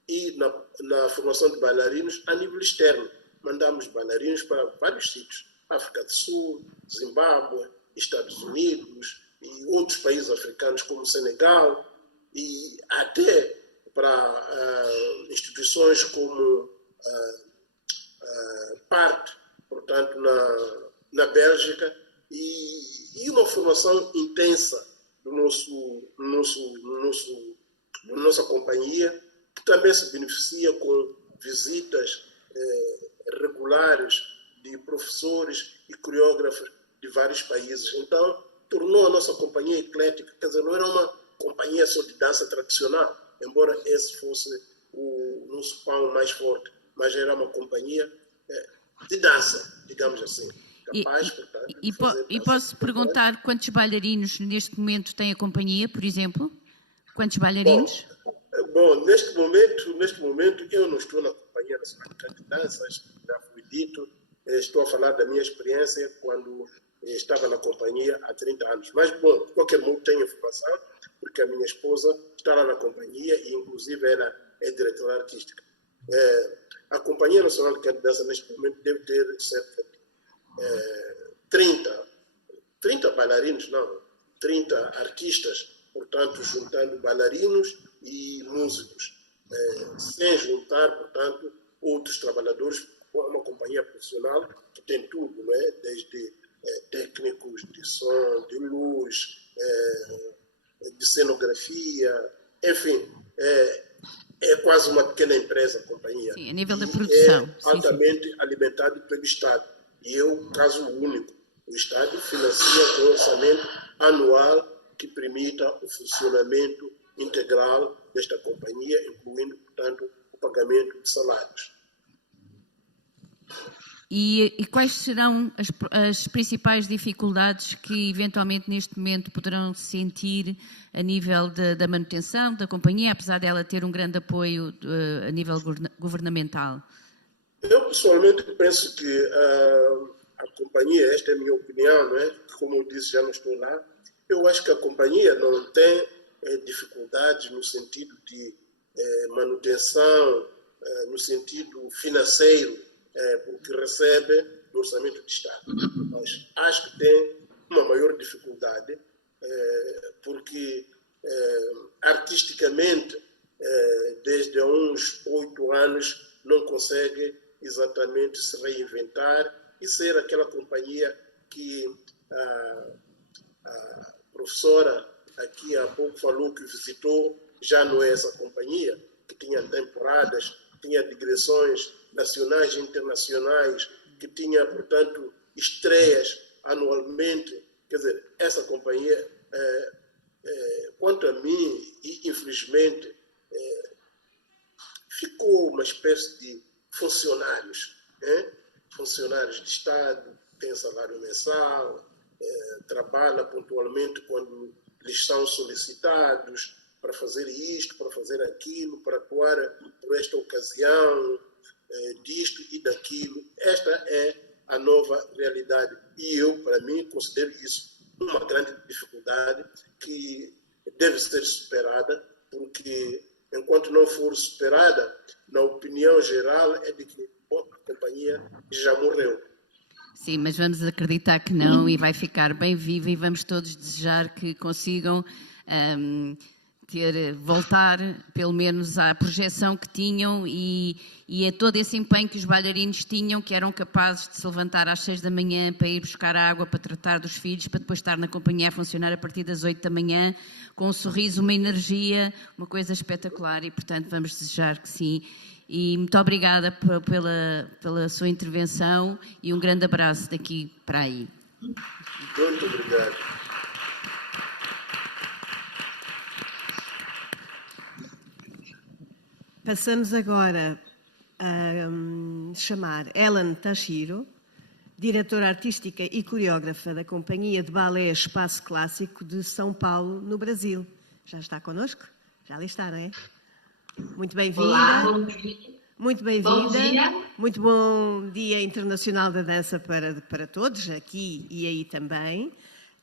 e na formação de bailarinos a nível externo. Mandamos bailarinos para vários sítios, África do Sul, Zimbábue, Estados Unidos e outros países africanos como Senegal, e até para instituições como PART, portanto, na Bélgica, e uma formação intensa da nossa companhia, que também se beneficia com visitas regulares de professores e coreógrafos de vários países. Então, tornou a nossa companhia eclética, quer dizer, não era uma companhia só de dança tradicional, embora esse fosse o nosso pão mais forte, mas era uma companhia de dança, digamos assim, capaz, portanto, de fazer e posso perguntar quantos bailarinos neste momento tem a companhia, por exemplo? Quantos bailarinos? Bom, neste momento eu não estou na Companhia Nacional de Dança, já foi dito, estou a falar da minha experiência quando estava na companhia há 30 anos. Mas, bom, de qualquer modo tenho informação, porque a minha esposa está lá na companhia e, inclusive, ela é diretora artística. A Companhia Nacional de Dança, neste momento, deve ter cerca de 30 bailarinos, não, 30 artistas, portanto, juntando bailarinos e músicos, sem juntar, portanto, outros trabalhadores. É uma companhia profissional que tem tudo, não é? Desde técnicos de som, de luz, de cenografia, enfim, é quase uma pequena empresa, a companhia. Sim, a nível da produção. É altamente alimentado pelo Estado. E é o caso único. O Estado financia com orçamento anual que permita o funcionamento integral desta companhia, incluindo, portanto, o pagamento de salários. E quais serão as principais dificuldades que, eventualmente, neste momento poderão sentir a nível da manutenção da companhia, apesar dela ter um grande apoio a nível governamental? Eu, pessoalmente, penso que a companhia, esta é a minha opinião, não é? Como eu disse, já não estou lá, eu acho que a companhia não tem dificuldades no sentido de manutenção, no sentido financeiro, porque recebe do orçamento de Estado. Mas acho que tem uma maior dificuldade, porque artisticamente, desde há uns 8 anos, não consegue exatamente se reinventar e ser aquela companhia que a professora aqui há pouco falou que visitou, já não é essa companhia, que tinha temporadas, tinha digressões nacionais e internacionais, que tinha, portanto, estreias anualmente. Quer dizer, essa companhia, quanto a mim, e infelizmente, ficou uma espécie de funcionários, né? Funcionários de Estado, têm salário mensal, trabalham pontualmente quando lhes são solicitados para fazer isto, para fazer aquilo, para atuar por esta ocasião, disto e daquilo. Esta é a nova realidade. E eu, para mim, considero isso uma grande dificuldade que deve ser superada, porque enquanto não for superada, na opinião geral, é de que a companhia já morreu. Sim, mas vamos acreditar que não e vai ficar bem viva e vamos todos desejar que consigam voltar pelo menos à projeção que tinham e a todo esse empenho que os bailarinos tinham, que eram capazes de se levantar às 6 da manhã para ir buscar água, para tratar dos filhos, para depois estar na companhia a funcionar a partir das 8 da manhã, com um sorriso, uma energia, uma coisa espetacular e, portanto, vamos desejar que sim. E muito obrigada pela sua intervenção e um grande abraço daqui para aí. Muito obrigado. Passamos agora a chamar Ellen Tashiro, diretora artística e coreógrafa da Companhia de Balé Espaço Clássico de São Paulo, no Brasil. Já está connosco? Já ali está, não é? Muito bem-vinda. Olá, bom dia. Muito bem-vinda. Bom dia. Muito bom Dia Internacional da Dança para todos, aqui e aí também.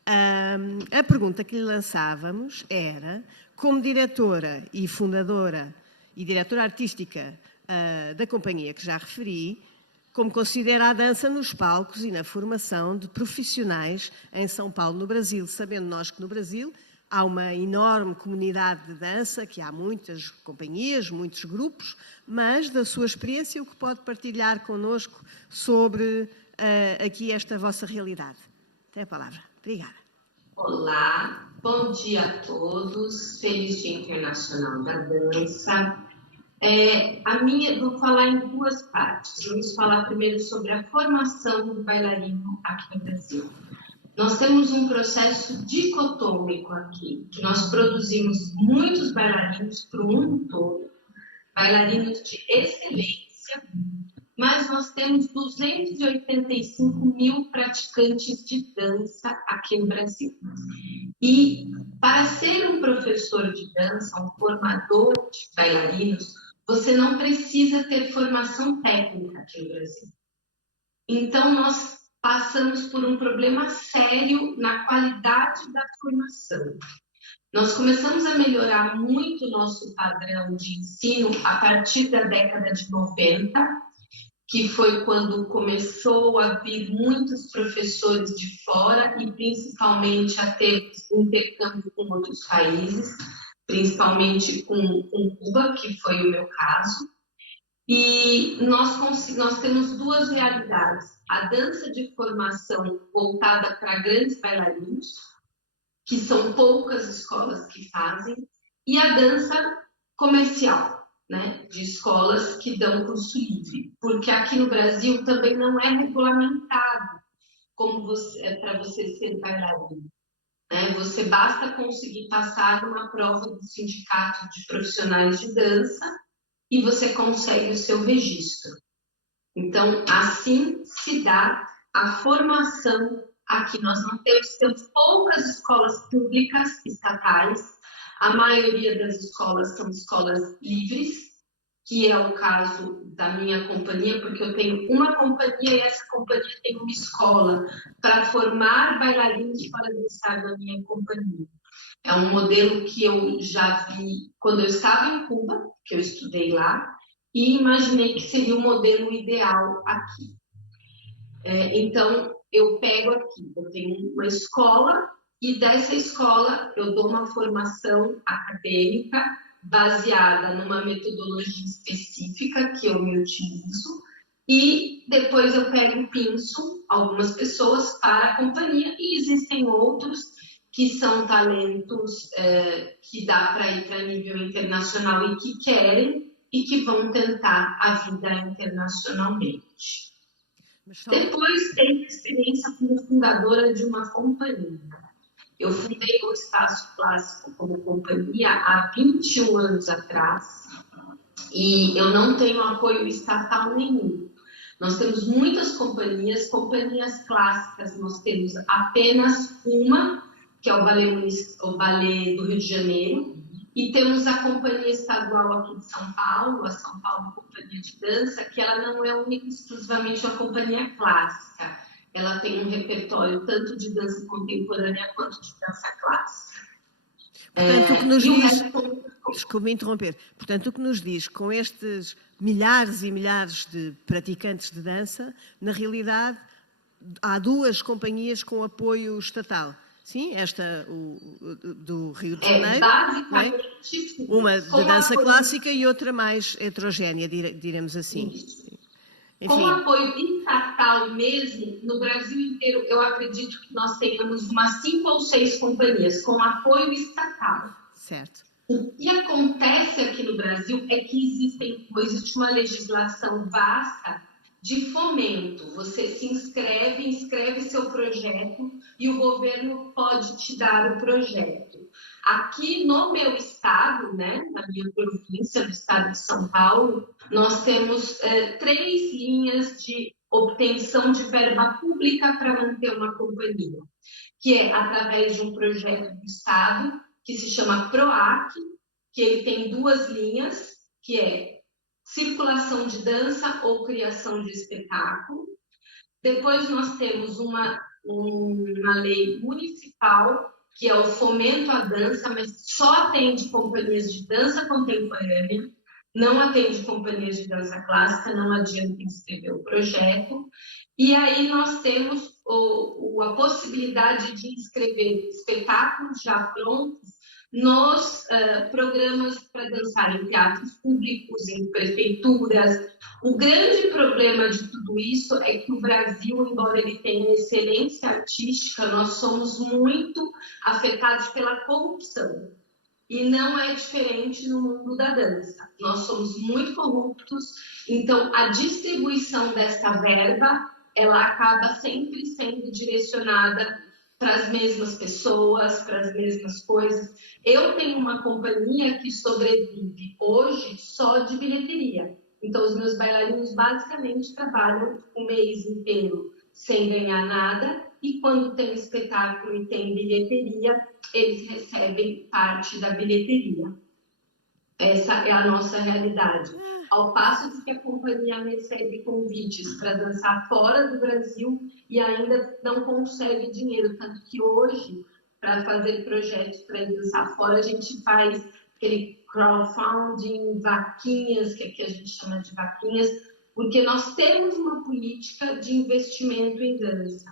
A pergunta que lhe lançávamos era, como diretora e fundadora e diretora artística da companhia que já referi, como considera a dança nos palcos e na formação de profissionais em São Paulo, no Brasil, sabendo nós que no Brasil há uma enorme comunidade de dança, que há muitas companhias, muitos grupos, mas da sua experiência, o que pode partilhar connosco sobre aqui esta vossa realidade? Tem a palavra. Obrigada. Olá, bom dia a todos. Feliz Dia Internacional da Dança. Vou falar em duas partes. Vamos falar primeiro sobre a formação do bailarino aqui no Brasil. Nós temos um processo dicotômico aqui, que nós produzimos muitos bailarinos para o mundo todo, bailarinos de excelência, mas nós temos 285 mil praticantes de dança aqui no Brasil. E para ser um professor de dança, um formador de bailarinos, você não precisa ter formação técnica aqui no Brasil. Então, nós passamos por um problema sério na qualidade da formação. Nós começamos a melhorar muito o nosso padrão de ensino a partir da década de 90, que foi quando começou a vir muitos professores de fora e principalmente a ter intercâmbio com outros países, principalmente com Cuba, que foi o meu caso. E nós temos duas realidades. A dança de formação voltada para grandes bailarinos, que são poucas escolas que fazem, e a dança comercial, né, de escolas que dão curso livre. Porque aqui no Brasil também não é regulamentado para você ser bailarino. Né? Você basta conseguir passar uma prova do Sindicato de Profissionais de Dança e você consegue o seu registro. Então, assim se dá a formação aqui. Nós não temos poucas escolas públicas estatais, a maioria das escolas são escolas livres, que é o caso da minha companhia, porque eu tenho uma companhia e essa companhia tem uma escola para formar bailarinos para dançar na minha companhia. É um modelo que eu já vi quando eu estava em Cuba, que eu estudei lá, e imaginei que seria o modelo ideal aqui. Então, eu pego aqui, eu tenho uma escola, e dessa escola eu dou uma formação acadêmica baseada numa metodologia específica que eu me utilizo, e depois eu pego e pinço algumas pessoas para a companhia, e existem outros que são talentos que dá para ir para nível internacional e que querem e que vão tentar a vida internacionalmente. Depois tenho experiência como fundadora de uma companhia. Eu fundei o Espaço Clássico como companhia há 21 anos atrás e eu não tenho apoio estatal nenhum. Nós temos muitas companhias clássicas, nós temos apenas uma, que é o Ballet do Rio de Janeiro, e temos a companhia estadual aqui de São Paulo, a São Paulo Companhia de Dança, que ela não é única e exclusivamente uma companhia clássica. Ela tem um repertório tanto de dança contemporânea quanto de dança clássica. Portanto, o que nos diz... Desculpe interromper. Portanto, o que nos diz, com estes milhares e milhares de praticantes de dança, na realidade, há duas companhias com apoio estatal. Sim, esta do Rio de Janeiro, basicamente, uma de dança clássica e outra mais heterogénea, diremos assim. Enfim. Com apoio estatal mesmo, no Brasil inteiro, eu acredito que nós tenhamos umas 5 ou 6 companhias com apoio estatal. Certo. O que acontece aqui no Brasil é que existe uma legislação vasta de fomento. Você se inscreve seu projeto e o governo pode te dar o projeto. Aqui no meu estado, né, na minha província, no estado de São Paulo, nós temos 3 linhas de obtenção de verba pública para manter uma companhia, que é através de um projeto do estado, que se chama PROAC, que ele tem 2 linhas, que é circulação de dança ou criação de espetáculo. Depois nós temos uma lei municipal, que é o fomento à dança, mas só atende companhias de dança contemporânea, não atende companhias de dança clássica, não adianta inscrever o projeto. E aí nós temos a possibilidade de inscrever espetáculos já prontos nos programas para dançar em teatros públicos, em prefeituras. O grande problema de tudo isso é que o Brasil, embora ele tenha excelência artística, nós somos muito afetados pela corrupção. E não é diferente no mundo da dança. Nós somos muito corruptos, então a distribuição dessa verba, ela acaba sempre sendo direcionada para as mesmas pessoas, para as mesmas coisas. Eu tenho uma companhia que sobrevive hoje só de bilheteria. Então, os meus bailarinos basicamente trabalham o mês inteiro sem ganhar nada, e quando tem espetáculo e tem bilheteria, eles recebem parte da bilheteria. Essa é a nossa realidade. Ao passo de que a companhia recebe convites para dançar fora do Brasil e ainda não consegue dinheiro. Tanto que hoje, para fazer projetos para dançar fora, a gente faz aquele crowdfunding, vaquinhas, que aqui a gente chama de vaquinhas, porque nós temos uma política de investimento em dança.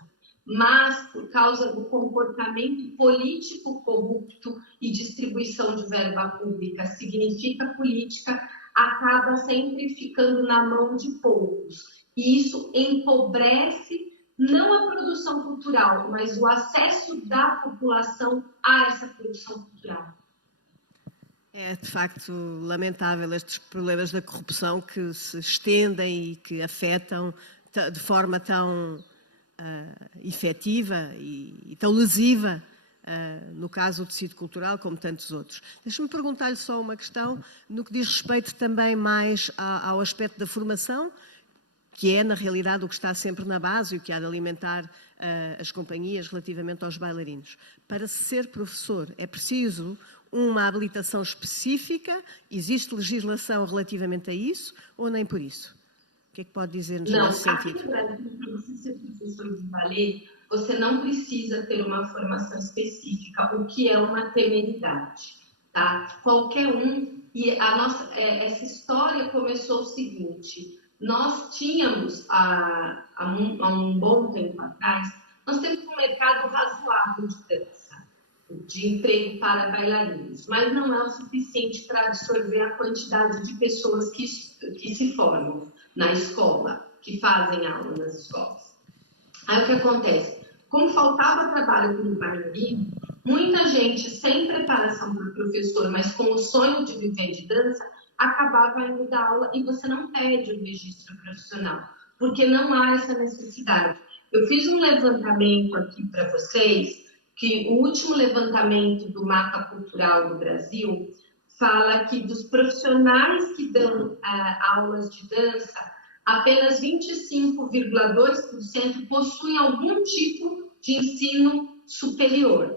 Mas, por causa do comportamento político corrupto e distribuição de verba pública, significa política, acaba sempre ficando na mão de poucos. E isso empobrece não a produção cultural, mas o acesso da população a essa produção cultural. É, de facto, lamentável estes problemas da corrupção que se estendem e que afetam de forma tão efetiva e tão lesiva, no caso do tecido cultural, como tantos outros. Deixe-me perguntar-lhe só uma questão no que diz respeito também mais ao aspecto da formação, que é, na realidade, o que está sempre na base e o que há de alimentar as companhias relativamente aos bailarinos. Para ser professor é preciso uma habilitação específica? Existe legislação relativamente a isso ou nem por isso? O que é que pode dizer-nos nesse sentido? Não, para você ser professor de ballet, você não precisa ter uma formação específica, o que é uma temeridade, tá? Qualquer um, e essa história começou o seguinte: nós tínhamos, há um bom tempo atrás, nós temos um mercado razoável de dança, de emprego para bailarinos, mas não é o suficiente para absorver a quantidade de pessoas que se formam na escola, que fazem aula nas escolas. Aí o que acontece? Como faltava trabalho como bailarino, muita gente sem preparação para professor, mas com o sonho de viver de dança, acabava indo dar aula e você não pede o registro profissional, porque não há essa necessidade. Eu fiz um levantamento aqui para vocês, que o último levantamento do mapa cultural do Brasil fala que dos profissionais que dão aulas de dança, apenas 25,2% possuem algum tipo de ensino superior,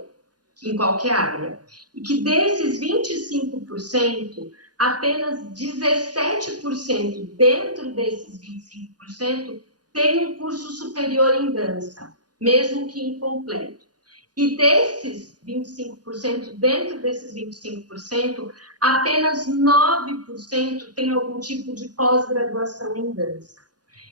em qualquer área. E que desses 25%, apenas 17% dentro desses 25% tem um curso superior em dança, mesmo que incompleto. E desses 25%, dentro desses 25%, apenas 9% tem algum tipo de pós-graduação em dança.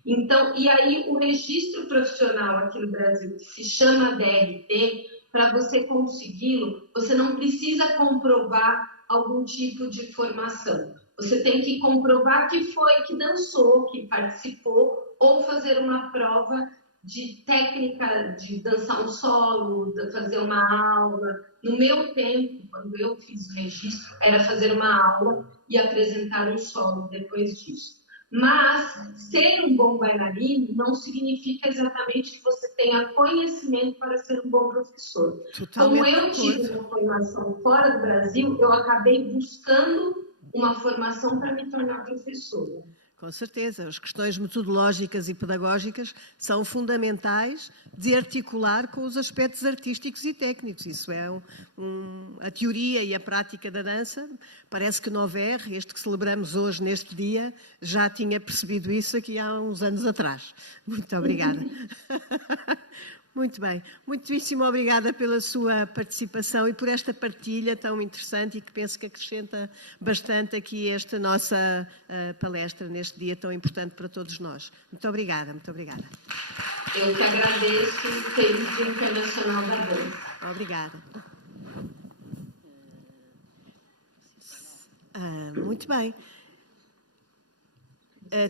Então, e aí o registro profissional aqui no Brasil, que se chama DRT, para você consegui-lo, você não precisa comprovar algum tipo de formação. Você tem que comprovar que foi, que dançou, que participou, ou fazer uma prova de técnica de dançar um solo, de fazer uma aula. No meu tempo, quando eu fiz o registro, era fazer uma aula e apresentar um solo depois disso. Mas ser um bom bailarino não significa exatamente que você tenha conhecimento para ser um bom professor. Como eu tive uma formação fora do Brasil, eu acabei buscando uma formação para me tornar professora. Com certeza, as questões metodológicas e pedagógicas são fundamentais de articular com os aspectos artísticos e técnicos. Isso é a teoria e a prática da dança. Parece que Nover, este que celebramos hoje, neste dia, já tinha percebido isso aqui há uns anos atrás. Muito obrigada. Muito bem. Muitíssimo obrigada pela sua participação e por esta partilha tão interessante e que penso que acrescenta bastante aqui esta nossa palestra neste dia tão importante para todos nós. Muito obrigada, muito obrigada. Eu que agradeço o Feliz Dia Internacional da Dança. Obrigada. Muito bem.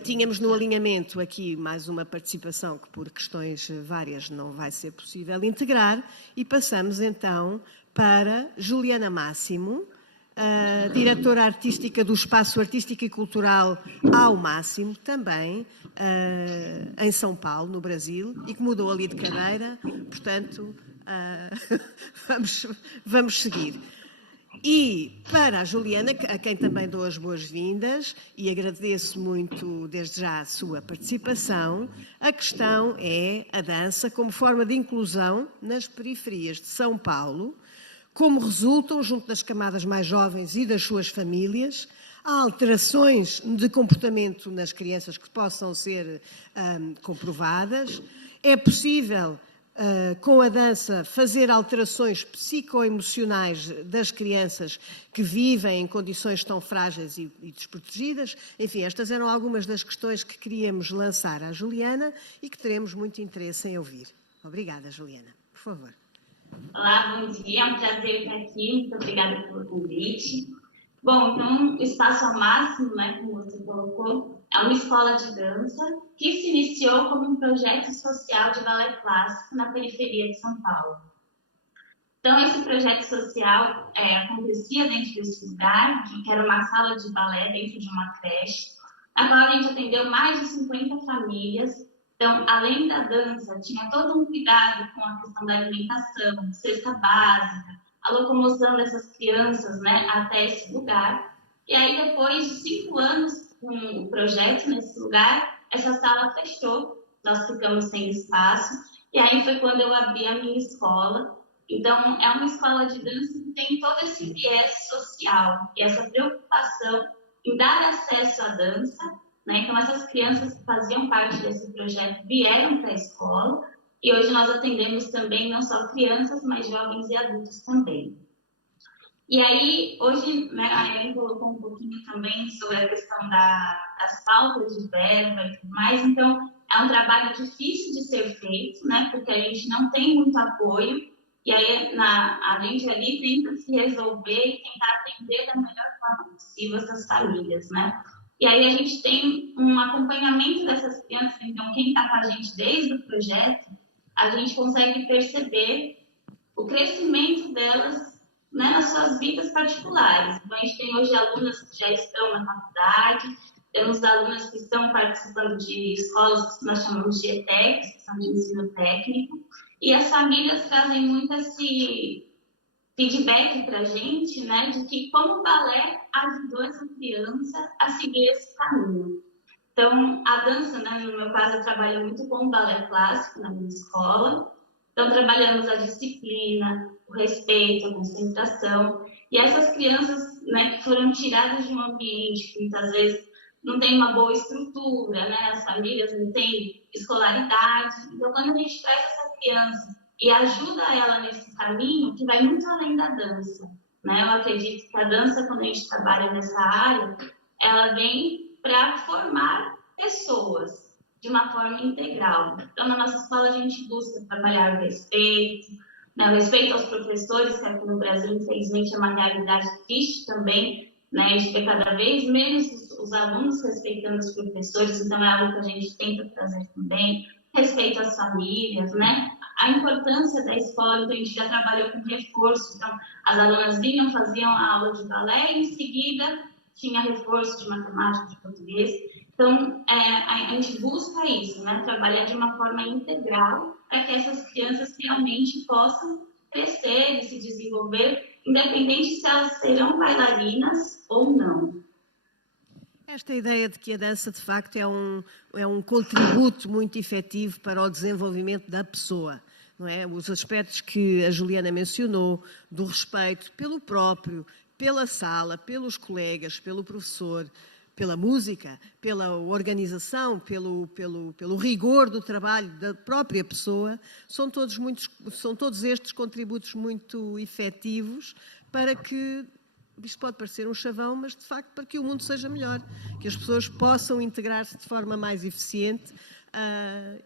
Tínhamos no alinhamento aqui mais uma participação que por questões várias não vai ser possível integrar e passamos então para Juliana Máximo, diretora artística do Espaço Artístico e Cultural ao Máximo, também em São Paulo, no Brasil, e que mudou ali de cadeira, portanto vamos seguir. E para a Juliana, a quem também dou as boas-vindas e agradeço muito desde já a sua participação, a questão é a dança como forma de inclusão nas periferias de São Paulo, como resultam, junto das camadas mais jovens e das suas famílias, há alterações de comportamento nas crianças que possam ser comprovadas, é possível com a dança, fazer alterações psicoemocionais das crianças que vivem em condições tão frágeis e desprotegidas. Enfim, estas eram algumas das questões que queríamos lançar à Juliana e que teremos muito interesse em ouvir. Obrigada, Juliana. Por favor. Olá, bom dia. É um prazer estar aqui. Muito obrigada pelo convite. Bom, então, o Espaço ao Máximo, né, como você colocou, é uma escola de dança que se iniciou como um projeto social de balé clássico na periferia de São Paulo. Então, esse projeto social acontecia dentro desse lugar, que era uma sala de balé dentro de uma creche, na qual a gente atendeu mais de 50 famílias. Então, além da dança, tinha todo um cuidado com a questão da alimentação, cesta básica, a locomoção dessas crianças, né, até esse lugar. E aí, depois de 5 anos com o projeto nesse lugar, essa sala fechou, nós ficamos sem espaço, e aí foi quando eu abri a minha escola. Então, é uma escola de dança que tem todo esse viés social e essa preocupação em dar acesso à dança, né? Então, essas crianças que faziam parte desse projeto vieram para a escola, e hoje nós atendemos também não só crianças, mas jovens e adultos também. E aí, hoje, né, a Ellen colocou um pouquinho também sobre a questão das faltas de verba e tudo mais. Então, é um trabalho difícil de ser feito, né, porque a gente não tem muito apoio, e aí a gente ali tenta se resolver e tentar atender da melhor forma possível essas famílias, né. E aí a gente tem um acompanhamento dessas crianças, então quem está com a gente desde o projeto, a gente consegue perceber o crescimento delas, né, nas suas vidas particulares. Então, a gente tem hoje alunas que já estão na faculdade, temos alunas que estão participando de escolas que nós chamamos de ETECs, que são de ensino técnico, e as famílias trazem muito feedback para a gente, né, de que como o balé ajudou essa criança a seguir esse caminho. Então, a dança, né, no meu caso, eu trabalho muito com o balé clássico na minha escola. Então, trabalhamos a disciplina, o respeito, a concentração. E essas crianças, né, que foram tiradas de um ambiente que muitas vezes não tem uma boa estrutura, né, as famílias não têm escolaridade. Então, quando a gente traz essa criança e ajuda ela nesse caminho, que vai muito além da dança, né? Eu acredito que a dança, quando a gente trabalha nessa área, ela vem para formar pessoas de uma forma integral. Então, na nossa escola, a gente busca trabalhar o respeito, né? O respeito aos professores, que aqui no Brasil, infelizmente, é uma realidade triste também, né? A gente vê cada vez menos os alunos respeitando os professores, então é algo que a gente tenta trazer também. Respeito às famílias, né? A importância da escola, então a gente já trabalhou com reforço, então as alunas vinham, faziam a aula de balé e em seguida tinha reforço de matemática, de português. Então, a gente busca isso, né? Trabalhar de uma forma integral para que essas crianças realmente possam crescer e se desenvolver, independente se elas serão bailarinas ou não. Esta ideia de que a dança, de facto, é um contributo muito efetivo para o desenvolvimento da pessoa, não é? Os aspectos que a Juliana mencionou, do respeito pelo próprio, pela sala, pelos colegas, pelo professor, pela música, pela organização, pelo rigor do trabalho da própria pessoa, são todos estes contributos muito efetivos para que, isto pode parecer um chavão, mas de facto para que o mundo seja melhor, que as pessoas possam integrar-se de forma mais eficiente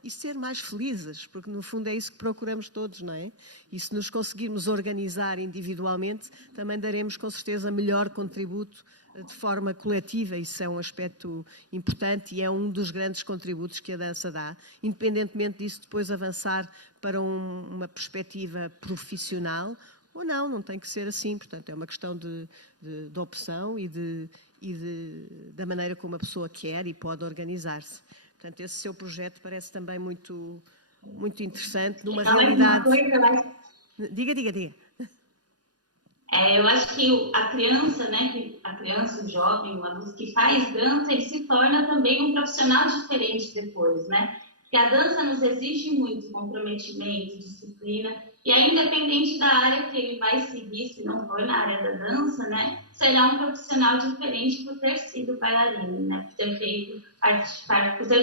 e ser mais felizes, porque no fundo é isso que procuramos todos, não é? E se nos conseguirmos organizar individualmente, também daremos com certeza melhor contributo de forma coletiva. Isso é um aspecto importante e é um dos grandes contributos que a dança dá, independentemente disso depois avançar para uma perspectiva profissional, ou não tem que ser assim. Portanto, é uma questão de opção e da maneira como a pessoa quer e pode organizar-se. Portanto, esse seu projeto parece também muito, muito interessante, numa realidade... Diga. Eu acho que a criança, né, o jovem, o adulto que faz dança, ele se torna também um profissional diferente depois, né? Porque a dança nos exige muito comprometimento, disciplina, e aí, independente da área que ele vai seguir, se não for na área da dança, né, será um profissional diferente por ter sido bailarino, né, por ter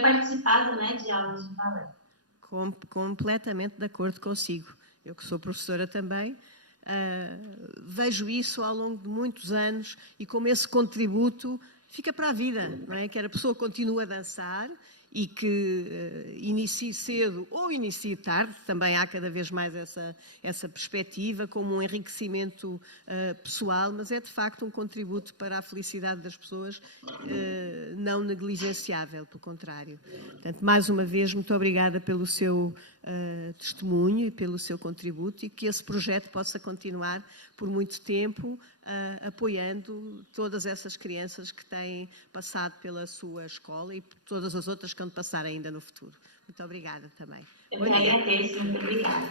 participado, né, de aulas de balé. Completamente de acordo consigo. Eu que sou professora também, vejo isso ao longo de muitos anos e como esse contributo fica para a vida, não é? Que a pessoa continua a dançar e que inicie cedo ou inicie tarde, também há cada vez mais essa perspectiva como um enriquecimento pessoal, mas é de facto um contributo para a felicidade das pessoas não negligenciável, pelo contrário. Portanto, mais uma vez, muito obrigada pelo seu testemunho e pelo seu contributo e que esse projeto possa continuar por muito tempo apoiando todas essas crianças que têm passado pela sua escola e todas as outras que vão passar ainda no futuro. Muito obrigada também. Eu que agradeço, muito obrigada.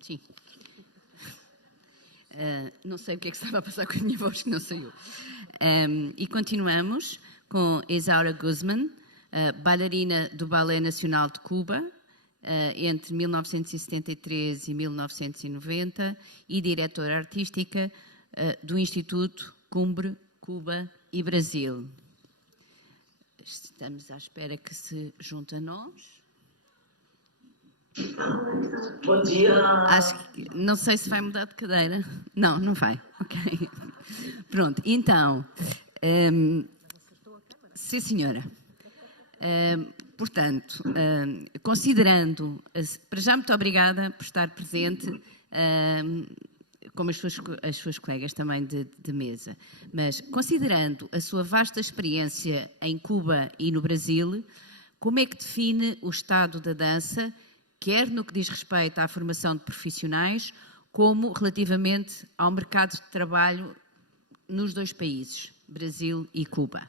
Sim. Não sei o que é que estava a passar com a minha voz, que não saiu. E continuamos com Isaura Guzman, bailarina do Ballet Nacional de Cuba, entre 1973 e 1990 e diretora artística do Instituto Cumbre, Cuba e Brasil. Estamos à espera que se junte a nós. Bom dia. Não sei se vai mudar de cadeira. Não vai. Ok. Pronto, então. Sim, senhora. Portanto, considerando, para já muito obrigada por estar presente, como as suas colegas também de mesa, mas considerando a sua vasta experiência em Cuba e no Brasil, como é que define o estado da dança, quer no que diz respeito à formação de profissionais, como relativamente ao mercado de trabalho nos dois países, Brasil e Cuba?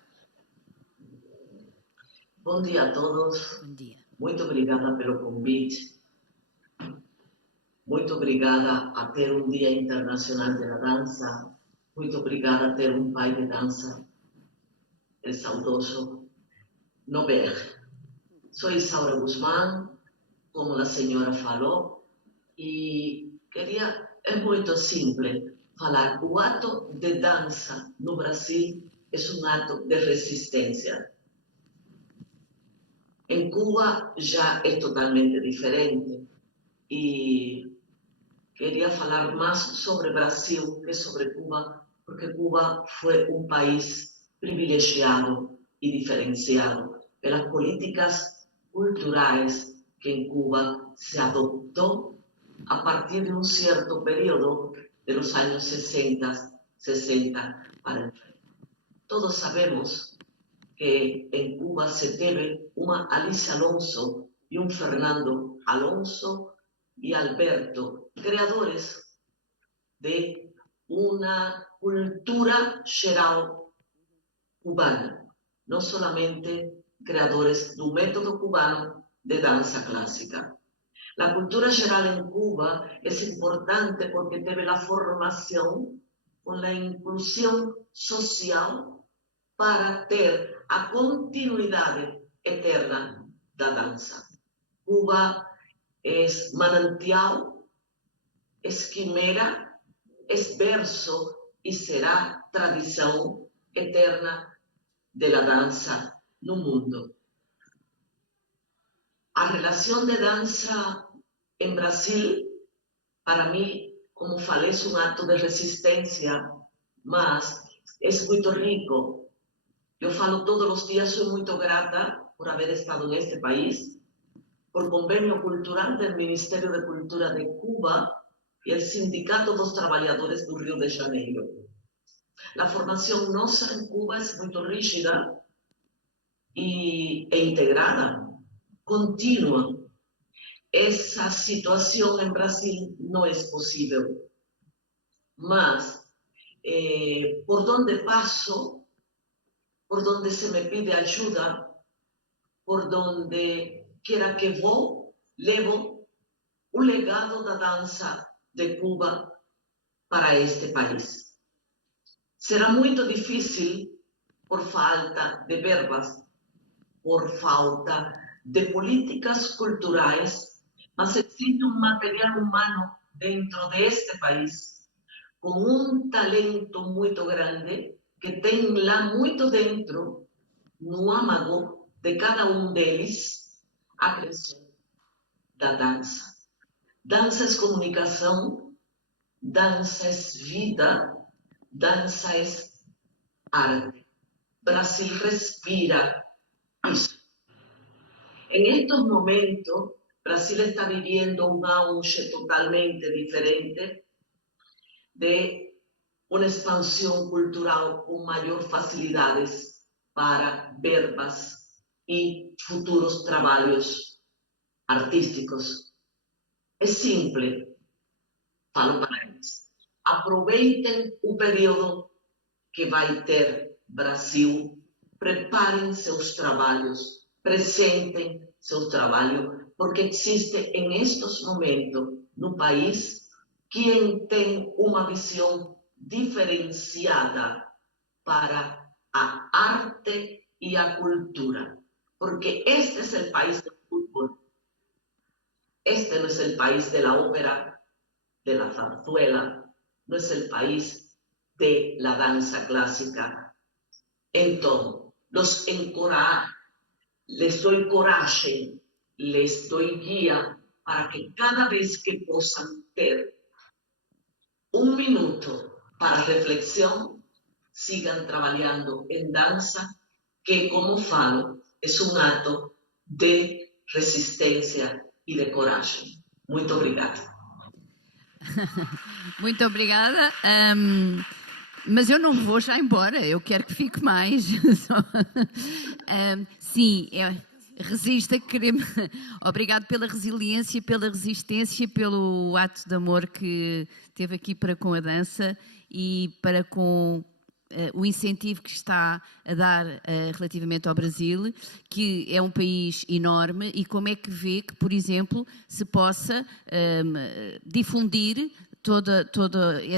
Bom dia a todos. Bom dia. Muito obrigada pelo convite. Muito obrigada a ter um Dia Internacional da Dança. Muito obrigada a ter um pai de dança, o saudoso Nober. Sou Isaura Guzmán, como a senhora falou, e é muito simples falar. O ato de dança no Brasil é um ato de resistência. Em Cuba já é totalmente diferente. E queria falar mais sobre Brasil que sobre Cuba, porque Cuba foi um país privilegiado e diferenciado pelas políticas culturais que em Cuba se adoptou a partir de um certo período dos anos 60 para frente. Todos sabemos que em Cuba se teve uma Alicia Alonso e um Fernando Alonso y Alberto, creadores de una cultura geral cubana, no solamente creadores de un método cubano de danza clásica. La cultura geral en Cuba es importante porque tiene la formación con la inclusión social para ter a continuidade eterna da dança. Cuba es manantial, es quimera, es verso y será tradición eterna de la danza no mundo. A relación de danza en Brasil, para mí, como falei, es un acto de resistencia, mas es muy rico. Yo falo todos los días, soy muy grata por haber estado en este país, por convenio cultural del Ministerio de Cultura de Cuba y el Sindicato dos Trabajadores do Rio de Janeiro. La formación nuestra en Cuba es muy rígida e integrada, continua. Esa situación en Brasil no es posible. Mas, por donde paso, por donde se me pide ayuda, por donde quiera que vou, levo o legado da dança de Cuba para este país. Será muito difícil por falta de verbas, por falta de políticas culturais, mas existe um material humano dentro deste país com um talento muito grande que tem lá muito dentro, no âmago de cada um deles, a criação da dança. Dança é comunicação, dança é vida, dança é arte. Brasil respira isso. En estos momentos, Brasil está viviendo un auge totalmente diferente de una expansión cultural con mayor facilidades para verbas y futuros trabajos artísticos. Es simple, falo para eles. Aproveitem o período que vai ter Brasil, preparem seus trabalhos, presentem seus trabalhos, porque existe em estes momentos no país quem tem uma visão diferenciada para a arte e a cultura, porque este é o país do fútbol, este não é o país da ópera, da zarzuela, não é o país da dança clássica. Então, los encorajo, les doy coraje, les doy guía para que cada vez que possam ter un minuto para reflexión, sigan trabajando en danza, que como falo, es un acto de resistencia y de coraje. Muito obrigada. Muito obrigada. Mas eu não vou já embora, eu quero que fique mais. Sim, resista, queremos. Obrigado pela resiliência, pela resistência, pelo ato de amor que teve aqui para com a dança e para com o incentivo que está a dar relativamente ao Brasil, que é um país enorme, e como é que vê que, por exemplo, se possa difundir toda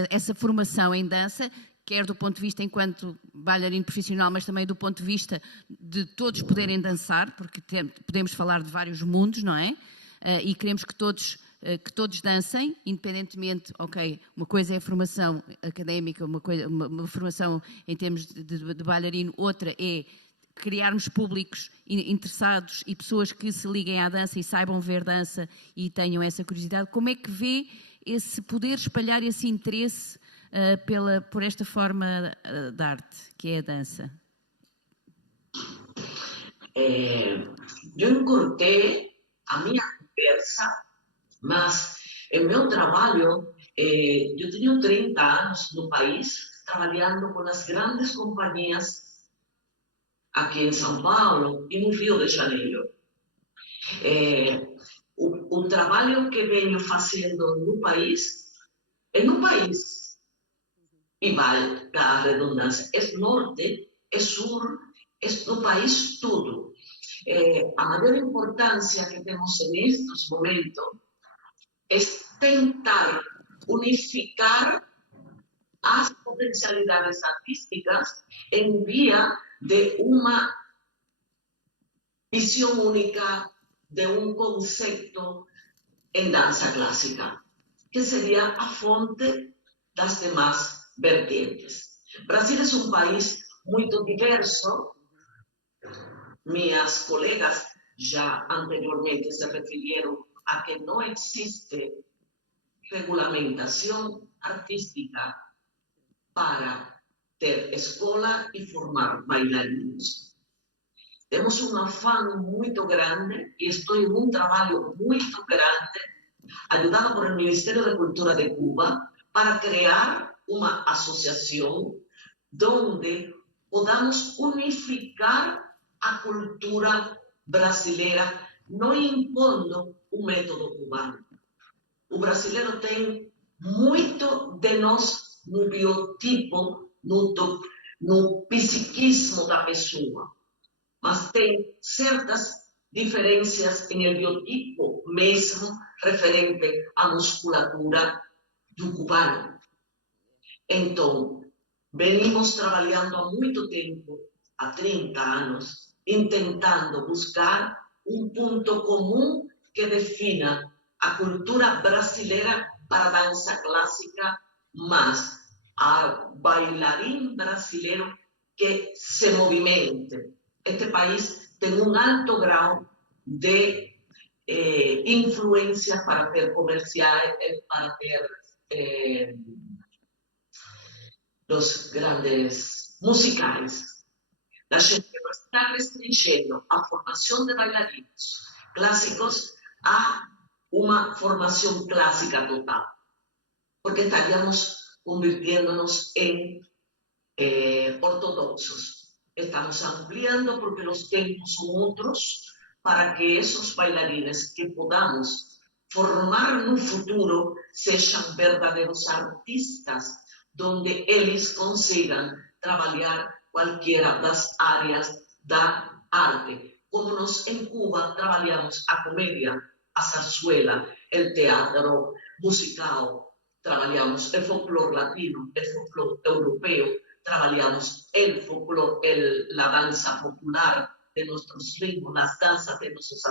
essa formação em dança, quer do ponto de vista enquanto bailarino profissional, mas também do ponto de vista de todos poderem dançar, porque podemos falar de vários mundos, não é? E queremos que todos dancem, independentemente, ok, uma coisa é a formação académica, uma formação em termos de bailarino, outra é criarmos públicos interessados e pessoas que se liguem à dança e saibam ver dança e tenham essa curiosidade. Como é que vê esse poder espalhar esse interesse por esta forma de arte, que é a dança? Eu encurtei a minha conversa, mas em meu trabalho, eu tenho 30 anos no país, trabalhando com as grandes companhias aqui em São Paulo e no Rio de Janeiro. O trabalho que venho fazendo no país, e vale a redundância, é norte, é sul, é no país todo. A maior importância que temos nestes momentos é tentar unificar as potencialidades artísticas em via de uma visão única de um conceito em dança clássica, que seria a fonte das demais vertentes. Brasil é um país muito diverso. Minhas colegas já anteriormente se referiram a que não existe regulamentação artística para ter escola e formar bailarinos. Temos um afã muito grande e estou em um trabalho muito grande, ajudado por o Ministério da Cultura de Cuba, para criar uma associação onde podamos unificar a cultura brasileira, não impondo o método cubano. O brasileiro tem muito de nós no biotipo, no psiquismo da pessoa, mas tem certas diferenças em el biotipo mesmo referente à musculatura do cubano. Então, venimos trabalhando há muito tempo, há 30 anos, tentando buscar um ponto comum que defina a cultura brasileira para a dança clássica, mas a bailarim brasileiro que se movimente. Este país tem um alto grau de influência para ter comerciais, para ter os grandes musicais. A gente está restringindo a formação de bailarinos clássicos a uma formação clássica total, porque estaríamos convirtiéndonos em ortodoxos. Estamos ampliando porque os tempos são outros para que esses bailarines que podamos formar no futuro sejam verdadeiros artistas, onde eles consigam trabalhar qualquer das áreas da arte. Como nós em Cuba trabalhamos a comédia, a zarzuela, o teatro musical, trabalhamos o folclore latino, o folclore europeu, trabalhamos o folclore, a dança popular de nossos ritmos, as danças de nossos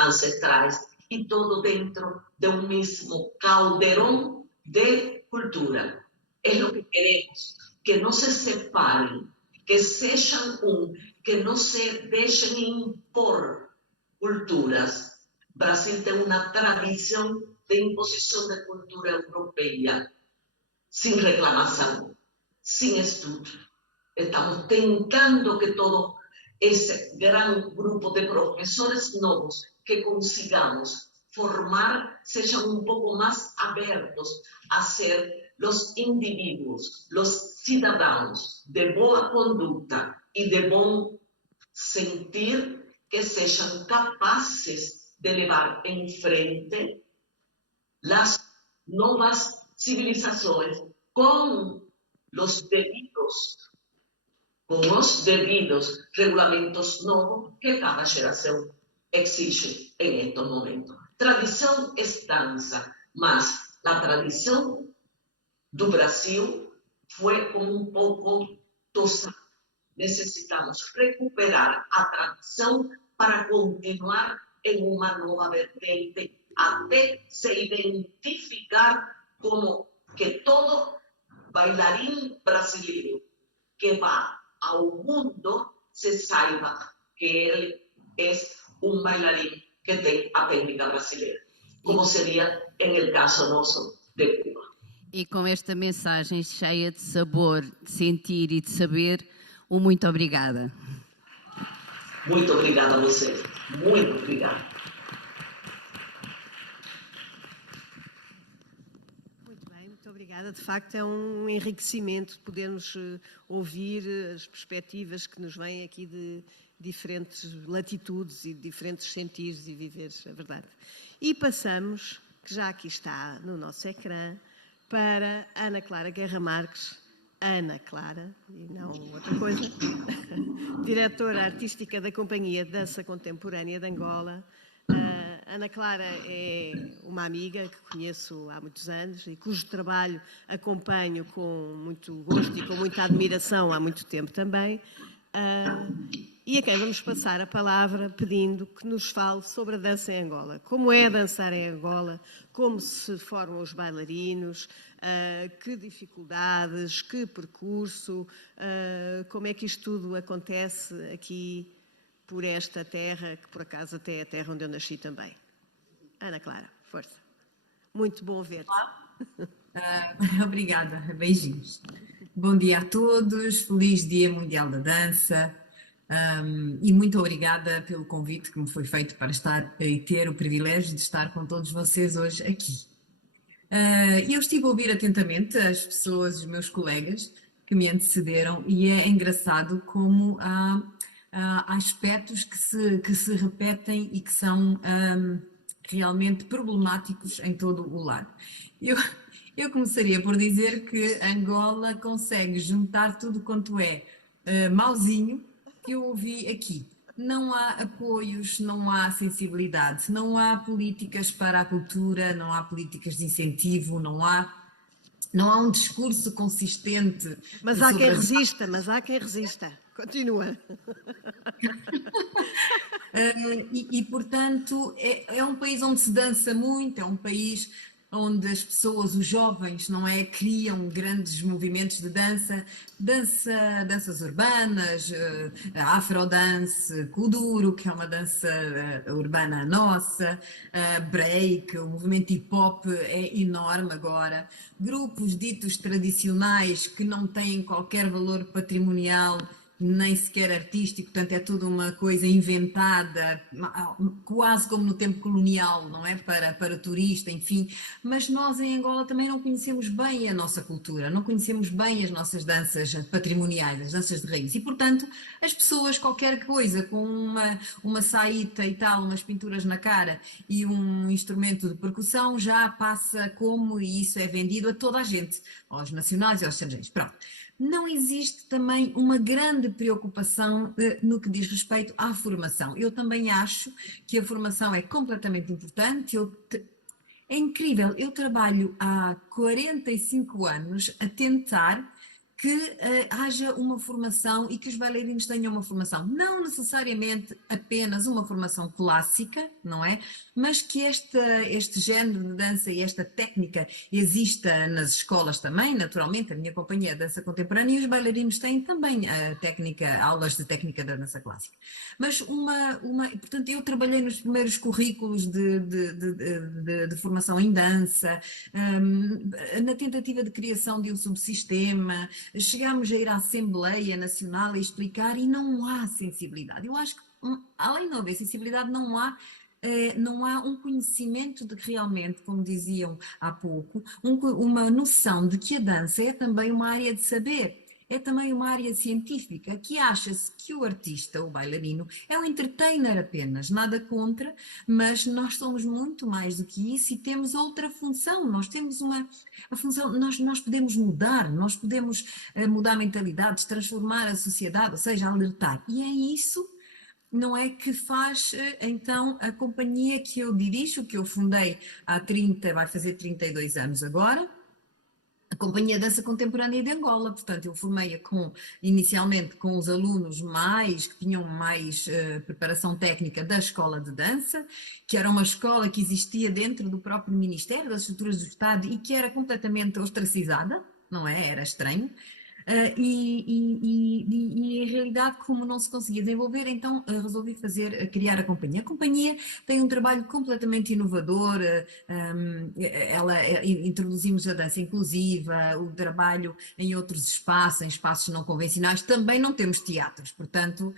ancestrais, e todo dentro de um mesmo caldeirão de cultura. É o que queremos, que não se separem, que sejam que não se deixem impor culturas. O Brasil tem uma tradição de imposição da cultura europeia, sem reclamação, sem estudo. Estamos tentando que todo esse grande grupo de professores novos que consigamos formar sejam pouco mais abertos a ser os indivíduos, os cidadãos de boa conduta e de bom sentir, que sejam capazes de levar em frente as novas civilizações com com os devidos regulamentos novos que cada geração exige em estes momentos. Tradição é dança, mas a tradição do Brasil foi como um pouco tosada. Necessitamos recuperar a tradição para continuar em uma nova vertente, até se identificar como que todo bailarín brasileiro que vá ao mundo se saiba que ele é um bailarín que tem a técnica brasileira, como seria em el caso nosso de Cuba. E com esta mensagem cheia de sabor, de sentir e de saber, muito obrigada. Muito obrigada a vocês. Muito obrigada. Muito bem, muito obrigada. De facto, é um enriquecimento podermos ouvir as perspectivas que nos vêm aqui de diferentes latitudes e diferentes sentidos e viveres, a verdade. E passamos, que já aqui está no nosso ecrã, para Ana Clara Guerra Marques, Ana Clara, e não outra coisa, diretora artística da Companhia de Dança Contemporânea de Angola. Ana Clara é uma amiga que conheço há muitos anos e cujo trabalho acompanho com muito gosto e com muita admiração há muito tempo também. E a quem vamos passar a palavra pedindo que nos fale sobre a dança em Angola. Como é dançar em Angola, como se formam os bailarinos, que dificuldades, que percurso, como é que isto tudo acontece aqui por esta terra, que por acaso até é a terra onde eu nasci também. Ana Clara, força. Muito bom ver-te. Obrigada, beijinhos. Bom dia a todos, feliz Dia Mundial da Dança e muito obrigada pelo convite que me foi feito para estar e ter o privilégio de estar com todos vocês hoje aqui. Eu estive a ouvir atentamente as pessoas, os meus colegas que me antecederam e é engraçado como há aspectos que se repetem e que são realmente problemáticos em todo o lado. Eu começaria por dizer que Angola consegue juntar tudo quanto é mauzinho que eu ouvi aqui. Não há apoios, não há sensibilidade, não há políticas para a cultura, não há políticas de incentivo, não há um discurso consistente. Mas há quem resista, Continua. Portanto, é um país onde se dança muito, é um país onde as pessoas, os jovens, não é, criam grandes movimentos de danças urbanas, afrodance, kuduro, que é uma dança urbana nossa, break, o movimento hip-hop é enorme agora, grupos ditos tradicionais que não têm qualquer valor patrimonial, nem sequer artístico, portanto é tudo uma coisa inventada, quase como no tempo colonial, não é? Para turista, enfim. Mas nós em Angola também não conhecemos bem a nossa cultura, não conhecemos bem as nossas danças patrimoniais, as danças de raiz. E, portanto, as pessoas, qualquer coisa, com uma saíta e tal, umas pinturas na cara e um instrumento de percussão, já passa como, e isso é vendido a toda a gente, aos nacionais e aos estrangeiros. Pronto. Não existe também uma grande preocupação no que diz respeito à formação. Eu também acho que a formação é completamente importante. É incrível, eu trabalho há 45 anos a tentar que haja uma formação e que os bailarinos tenham uma formação, não necessariamente apenas uma formação clássica, não é? Mas que este género de dança e esta técnica exista nas escolas também, naturalmente, a minha companhia de dança contemporânea e os bailarinos têm também aulas de técnica da dança clássica. Mas portanto, eu trabalhei nos primeiros currículos de formação em dança, na tentativa de criação de um subsistema. Chegámos a ir à Assembleia Nacional a explicar e não há sensibilidade. Eu acho que, além de não haver sensibilidade, não há um conhecimento de que realmente, como diziam há pouco, uma noção de que a dança é também uma área de saber. é também uma área científica, que acha-se que o artista, o bailarino, é um entertainer apenas, nada contra, mas nós somos muito mais do que isso e temos outra função, nós temos a função, nós podemos mudar, nós podemos mudar mentalidades, transformar a sociedade, ou seja, alertar, e é isso, não é, que faz então a companhia que eu dirijo, que eu fundei há 30, vai fazer 32 anos agora, a Companhia Dança Contemporânea de Angola. Portanto, eu formei-a inicialmente com os alunos que tinham mais preparação técnica da escola de dança, que era uma escola que existia dentro do próprio Ministério, das estruturas do Estado, e que era completamente ostracizada, não é? Era estranho. E em realidade, como não se conseguia desenvolver, então resolvi criar a companhia. A companhia tem um trabalho completamente inovador, introduzimos a dança inclusiva, o trabalho em outros espaços, em espaços não convencionais. Também não temos teatros, portanto,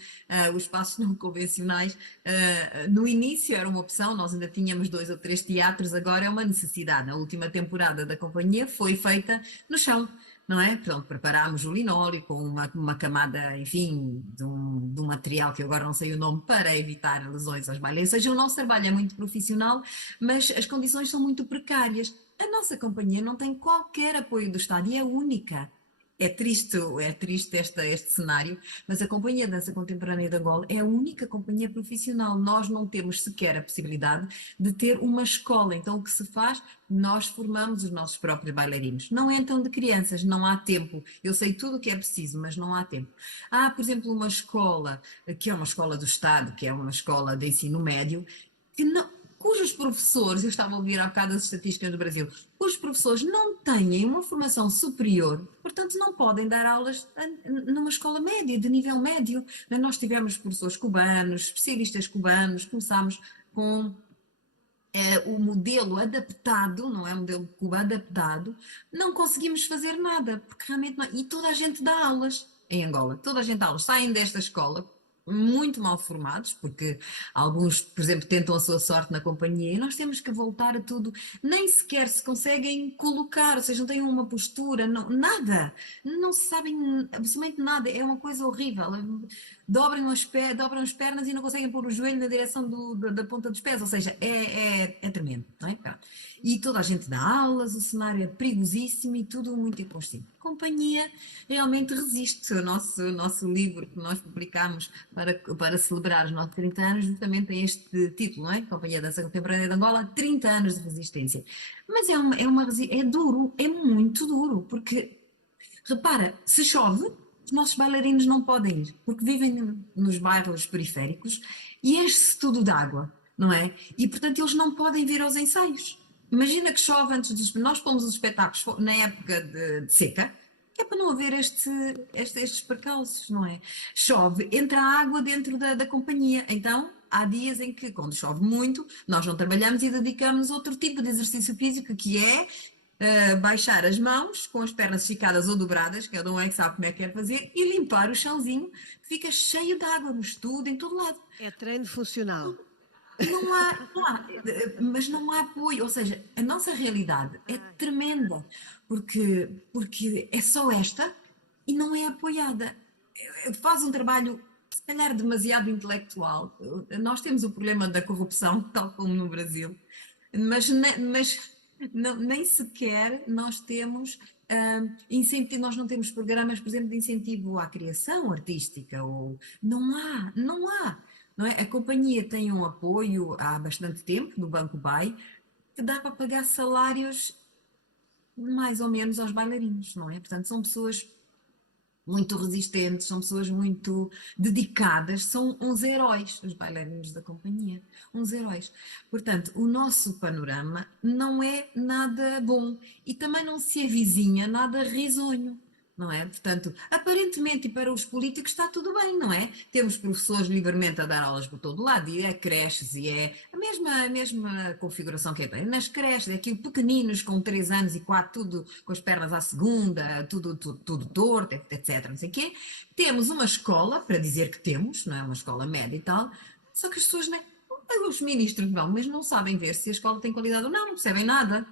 os espaços não convencionais, no início era uma opção, nós ainda tínhamos 2 ou 3 teatros, agora é uma necessidade. A última temporada da companhia foi feita no chão. Não é? Portanto, preparámos o linóleo com uma camada, enfim, de um material que eu agora não sei o nome, para evitar lesões aos bailarinos. Ou seja, o nosso trabalho é muito profissional, mas as condições são muito precárias. A nossa companhia não tem qualquer apoio do Estado e é única. É triste este cenário, mas a Companhia de Dança Contemporânea de Angola é a única companhia profissional. Nós não temos sequer a possibilidade de ter uma escola. Então, o que se faz? Nós formamos os nossos próprios bailarinos. Não entram de crianças, não há tempo. Eu sei tudo o que é preciso, mas não há tempo. Há, por exemplo, uma escola, que é uma escola do Estado, que é uma escola de ensino médio, cujos professores, eu estava a ouvir há bocado as estatísticas do Brasil, cujos professores não têm uma formação superior, portanto não podem dar aulas numa escola média, de nível médio. Nós tivemos professores cubanos, especialistas cubanos, começámos com o modelo adaptado, não é? O modelo de Cuba adaptado, não conseguimos fazer nada, porque realmente não. E toda a gente dá aulas em Angola, toda a gente dá aulas, saem desta escola muito mal formados, porque alguns, por exemplo, tentam a sua sorte na companhia e nós temos que voltar a tudo, nem sequer se conseguem colocar, ou seja, não têm uma postura, nada, não se sabem absolutamente nada, é uma coisa horrível, dobram as pernas e não conseguem pôr o joelho na direção da ponta dos pés, ou seja, é tremendo, não é? E toda a gente dá aulas, o cenário é perigosíssimo e tudo muito inconsciente. A companhia realmente resiste. O nosso livro que nós publicamos para celebrar os nossos 30 anos justamente tem este título, não é? Companhia de Dança Contemporânea de Angola, 30 anos de resistência. Mas é duro, é muito duro, porque, repara, se chove, os nossos bailarinos não podem ir, porque vivem nos bairros periféricos e enche-se tudo de água, não é? E, portanto, eles não podem vir aos ensaios. Imagina que chove antes dos... Nós pomos os espetáculos na época de seca, que é para não haver estes percalços, não é? Chove, entra a água dentro da companhia. Então, há dias em que, quando chove muito, nós não trabalhamos e dedicamos a outro tipo de exercício físico, que é baixar as mãos com as pernas esticadas ou dobradas, cada um é que sabe como é que quer fazer, e limpar o chãozinho, que fica cheio de água no estudo, em todo lado. É treino funcional. Mas não há apoio, ou seja, a nossa realidade é tremenda, porque é só esta e não é apoiada. Faz um trabalho, se calhar, demasiado intelectual. Nós temos o problema da corrupção, tal como no Brasil, mas nem sequer nós temos incentivo, nós não temos programas, por exemplo, de incentivo à criação artística, ou não há. Não é? A companhia tem um apoio há bastante tempo do Banco BAE que dá para pagar salários mais ou menos aos bailarinos, não é? Portanto, são pessoas muito resistentes, são pessoas muito dedicadas, são uns heróis, os bailarinos da companhia, uns heróis. Portanto, o nosso panorama não é nada bom e também não se avizinha nada risonho. Não é? Portanto, aparentemente, e para os políticos está tudo bem, não é? Temos professores livremente a dar aulas por todo lado, e é creches, e é a mesma configuração que é bem. Nas creches, é aquilo pequeninos, com 3 anos e 4, tudo com as pernas à segunda, tudo torto, etc. Não sei o quê. Temos uma escola, para dizer que temos, não é? Uma escola média e tal, só que as pessoas, os ministros vão, mas não sabem ver se a escola tem qualidade ou não percebem nada.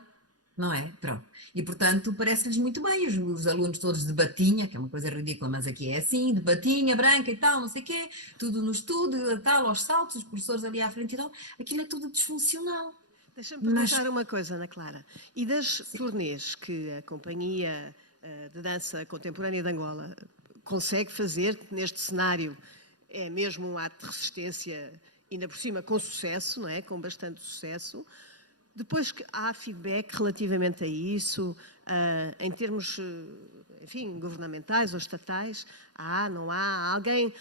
não é? Pronto. E, portanto, parece-lhes muito bem, os alunos todos de batinha, que é uma coisa ridícula, mas aqui é assim, de batinha branca e tal, não sei o quê, tudo no estudo, tal, aos saltos, os professores ali à frente e tal, aquilo é tudo disfuncional. Deixa-me perguntar uma coisa, Ana Clara. E das turnês que a Companhia de Dança Contemporânea de Angola consegue fazer, neste cenário é mesmo um ato de resistência, ainda por cima com sucesso, não é? Com bastante sucesso. Depois que há feedback relativamente a isso, em termos, enfim, governamentais ou estatais, não há alguém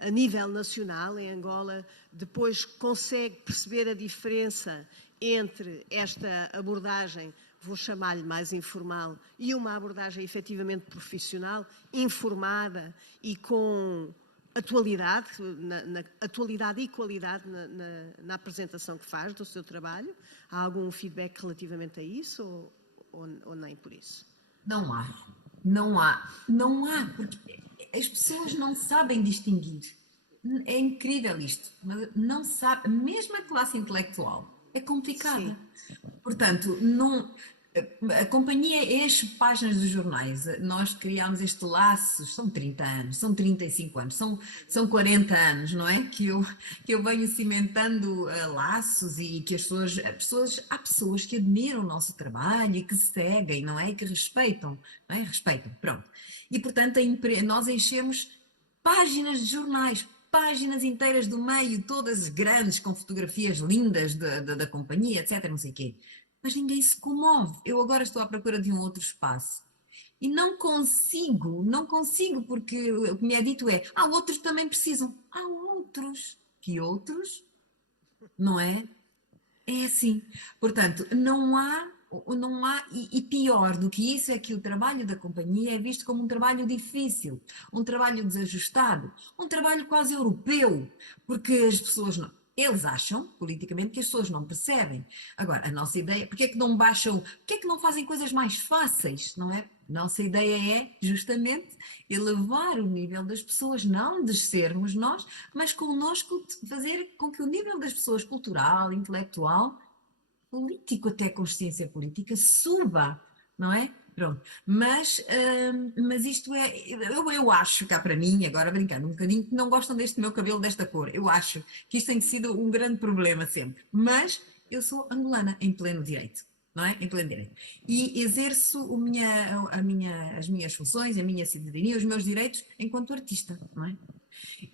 a nível nacional em Angola depois consegue perceber a diferença entre esta abordagem, vou chamar-lhe mais informal, e uma abordagem efetivamente profissional, informada e com atualidade, atualidade e qualidade na apresentação que faz do seu trabalho? Há algum feedback relativamente a isso ou nem por isso? Não há, porque as pessoas não sabem distinguir. É incrível isto, mas não sabe, mesmo a classe intelectual é complicada. Sim. Portanto, a companhia enche páginas dos jornais. Nós criámos este laço, são 30 anos, são 35 anos, são 40 anos, não é? Que eu venho cimentando laços e que há pessoas que admiram o nosso trabalho e que seguem, não é? E que respeitam, não é? Respeitam, pronto. E, portanto, nós enchemos páginas de jornais, páginas inteiras do meio, todas grandes, com fotografias lindas da companhia, etc, não sei o quê. Mas ninguém se comove. Eu agora estou à procura de um outro espaço. E não consigo, porque o que me é dito é, outros também precisam. Há outros. Que outros? Não é? É assim. Portanto, não há, e pior do que isso é que o trabalho da companhia é visto como um trabalho difícil, um trabalho desajustado, um trabalho quase europeu, porque as pessoas não. Eles acham, politicamente, que as pessoas não percebem. Agora, a nossa ideia, porque é que não baixam, porque é que não fazem coisas mais fáceis, não é? Nossa ideia é, justamente, elevar o nível das pessoas, não descermos nós, mas connosco fazer com que o nível das pessoas cultural, intelectual, político, até consciência política, suba, não é? Pronto. Mas isto é, eu acho, cá para mim, agora brincando um bocadinho, que não gostam deste meu cabelo desta cor. Eu acho que isto tem sido um grande problema sempre. Mas eu sou angolana em pleno direito, não é? Em pleno direito. E exerço as minhas funções, a minha cidadania, os meus direitos enquanto artista, não é?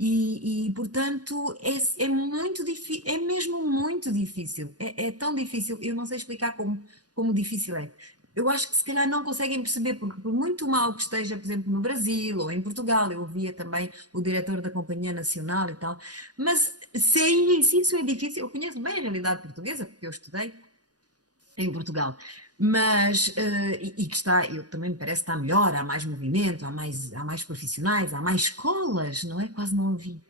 E portanto, é muito difícil, é mesmo muito difícil. É tão difícil, eu não sei explicar como difícil é. Eu acho que se calhar não conseguem perceber, porque por muito mal que esteja, por exemplo, no Brasil ou em Portugal, eu ouvia também o diretor da Companhia Nacional e tal, mas se isso é difícil, eu conheço bem a realidade portuguesa, porque eu estudei em Portugal, mas, e que eu também me parece que está melhor, há mais movimento, há mais profissionais, há mais escolas, não é? Quase não ouvi.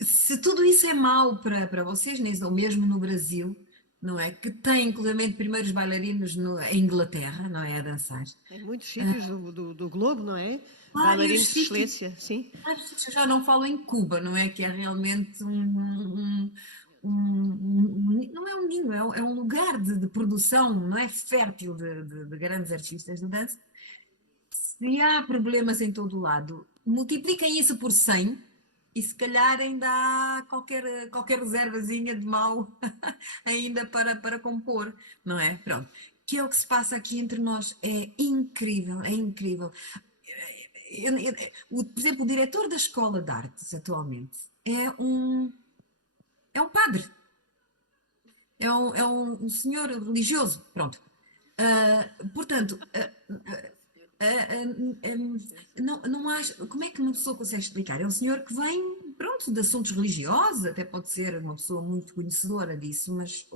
Se tudo isso é mau para vocês, ou mesmo no Brasil, não é? Que tem, inclusive, primeiros bailarinos em Inglaterra, não é? A dançar. Em muitos sítios do globo, não é? Bailarinos de excelência, sim. Eu já não falo em Cuba, não é? Que é realmente não é um ninho, é um lugar de produção, não é? Fértil de grandes artistas de dança. Se há problemas em todo o lado, multipliquem isso por 100 e se calhar ainda há qualquer reservazinha de mal ainda para compor, não é? Pronto. Que é o que se passa aqui entre nós. É incrível, é incrível. Por exemplo, o diretor da Escola de Artes atualmente é um padre. É um senhor religioso, pronto. Portanto, não acho. Como é que uma pessoa consegue explicar? É um senhor que vem, pronto, de assuntos religiosos, até pode ser uma pessoa muito conhecedora disso, mas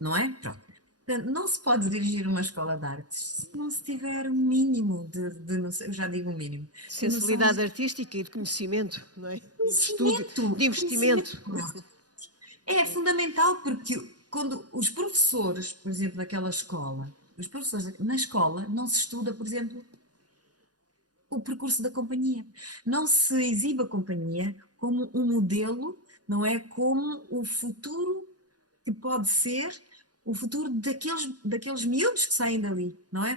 não é? Pronto. Portanto, não se pode dirigir uma escola de artes se não se tiver o mínimo de não sei, eu já digo o mínimo. Sensibilidade artística e de conhecimento, não é? De investimento. É fundamental, porque quando os professores, por exemplo, daquela escola, os professores na escola não se estuda, por exemplo, o percurso da companhia. Não se exibe a companhia como um modelo, não é? Como o futuro que pode ser o futuro daqueles miúdos que saem dali, não é?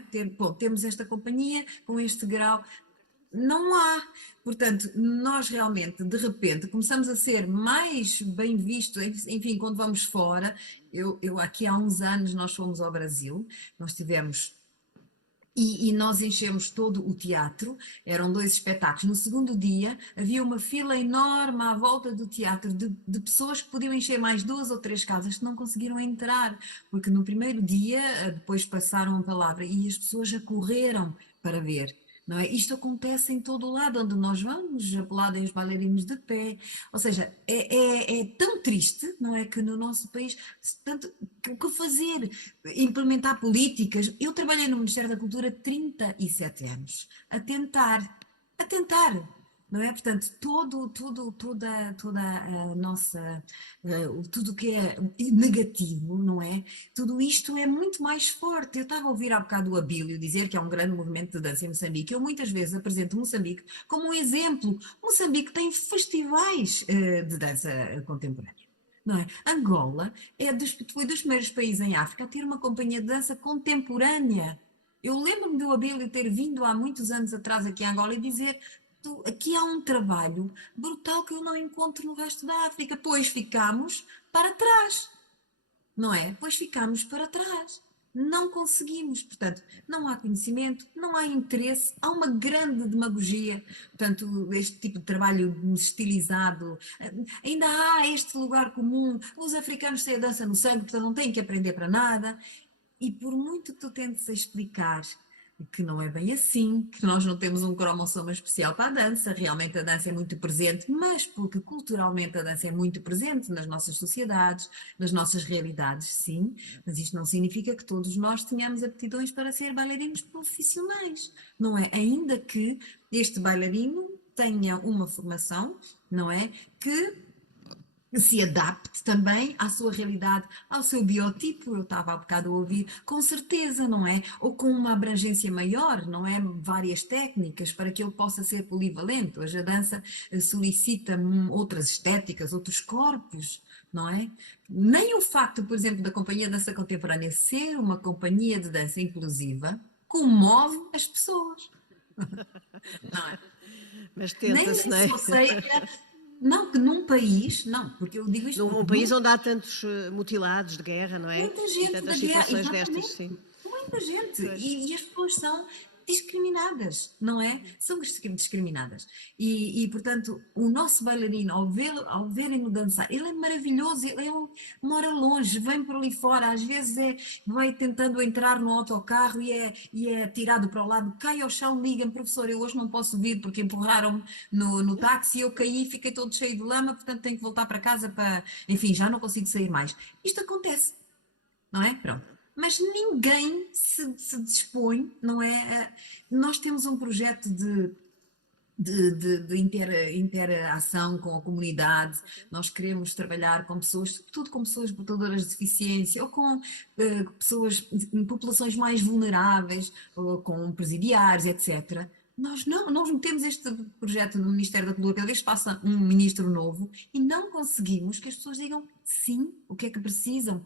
Temos esta companhia com este grau. Não há. Portanto, nós realmente, de repente, começamos a ser mais bem vistos, enfim, quando vamos fora. Eu aqui há uns anos nós fomos ao Brasil, nós tivemos... E nós enchemos todo o teatro, eram 2 espetáculos. No segundo dia havia uma fila enorme à volta do teatro de pessoas que podiam encher mais 2 ou 3 casas que não conseguiram entrar, porque no primeiro dia depois passaram a palavra e as pessoas já correram para ver. Não é? Isto acontece em todo o lado onde nós vamos, apeladem os bailarinos de pé, ou seja, é tão triste, não é, que no nosso país, tanto, o que fazer? Implementar políticas. Eu trabalhei no Ministério da Cultura 37 anos, a tentar, não é? Portanto, toda a nossa, tudo que é negativo, não é? Tudo isto é muito mais forte. Eu estava a ouvir há bocado o Abílio dizer que é um grande movimento de dança em Moçambique. Eu muitas vezes apresento Moçambique como um exemplo. Moçambique tem festivais de dança contemporânea. Não é? Angola foi dos primeiros países em África a ter uma companhia de dança contemporânea. Eu lembro-me do Abílio ter vindo há muitos anos atrás aqui a Angola e dizer: aqui há um trabalho brutal que eu não encontro no resto da África. Pois ficamos para trás, não é? Pois ficamos para trás. Não conseguimos, portanto, não há conhecimento, não há interesse, há uma grande demagogia, portanto, este tipo de trabalho estilizado, ainda há este lugar comum, os africanos têm a dança no sangue, portanto não têm que aprender para nada, e por muito que tu tentes explicar que não é bem assim, que nós não temos um cromossoma especial para a dança, realmente a dança é muito presente, mas porque culturalmente a dança é muito presente nas nossas sociedades, nas nossas realidades, sim, mas isto não significa que todos nós tenhamos aptidões para ser bailarinos profissionais, não é? Ainda que este bailarino tenha uma formação, não é? Que se adapte também à sua realidade, ao seu biotipo, eu estava há bocado a ouvir, com certeza, não é? Ou com uma abrangência maior, não é? Várias técnicas para que ele possa ser polivalente. Hoje a dança solicita outras estéticas, outros corpos, não é? Nem o facto, por exemplo, da Companhia de Dança Contemporânea ser uma companhia de dança inclusiva comove as pessoas. Não é? Mas tenta-se, não é? Não, que num país, não, porque eu digo isto... Num país onde há tantos mutilados de guerra, não é? Muita gente tantas da guerra, situações exatamente. destas, sim. Muita gente. E as pessoas são discriminadas, não é? São discriminadas. E portanto, o nosso bailarino, ao verem-no dançar, ele é maravilhoso, ele mora longe, vem por ali fora, às vezes vai tentando entrar no autocarro e é tirado para o lado, cai ao chão, liga-me: professor, eu hoje não posso vir porque empurraram-me no táxi, eu caí, fiquei todo cheio de lama, portanto tenho que voltar para casa para... Enfim, já não consigo sair mais. Isto acontece, não é? Pronto. Mas ninguém se dispõe, não é? Nós temos um projeto de interação com a comunidade, nós queremos trabalhar com pessoas, sobretudo com pessoas portadoras de deficiência, ou com populações mais vulneráveis, ou com presidiários, etc. Nós metemos este projeto no Ministério da Cultura, cada vez passa um ministro novo, e não conseguimos que as pessoas digam sim, o que é que precisam.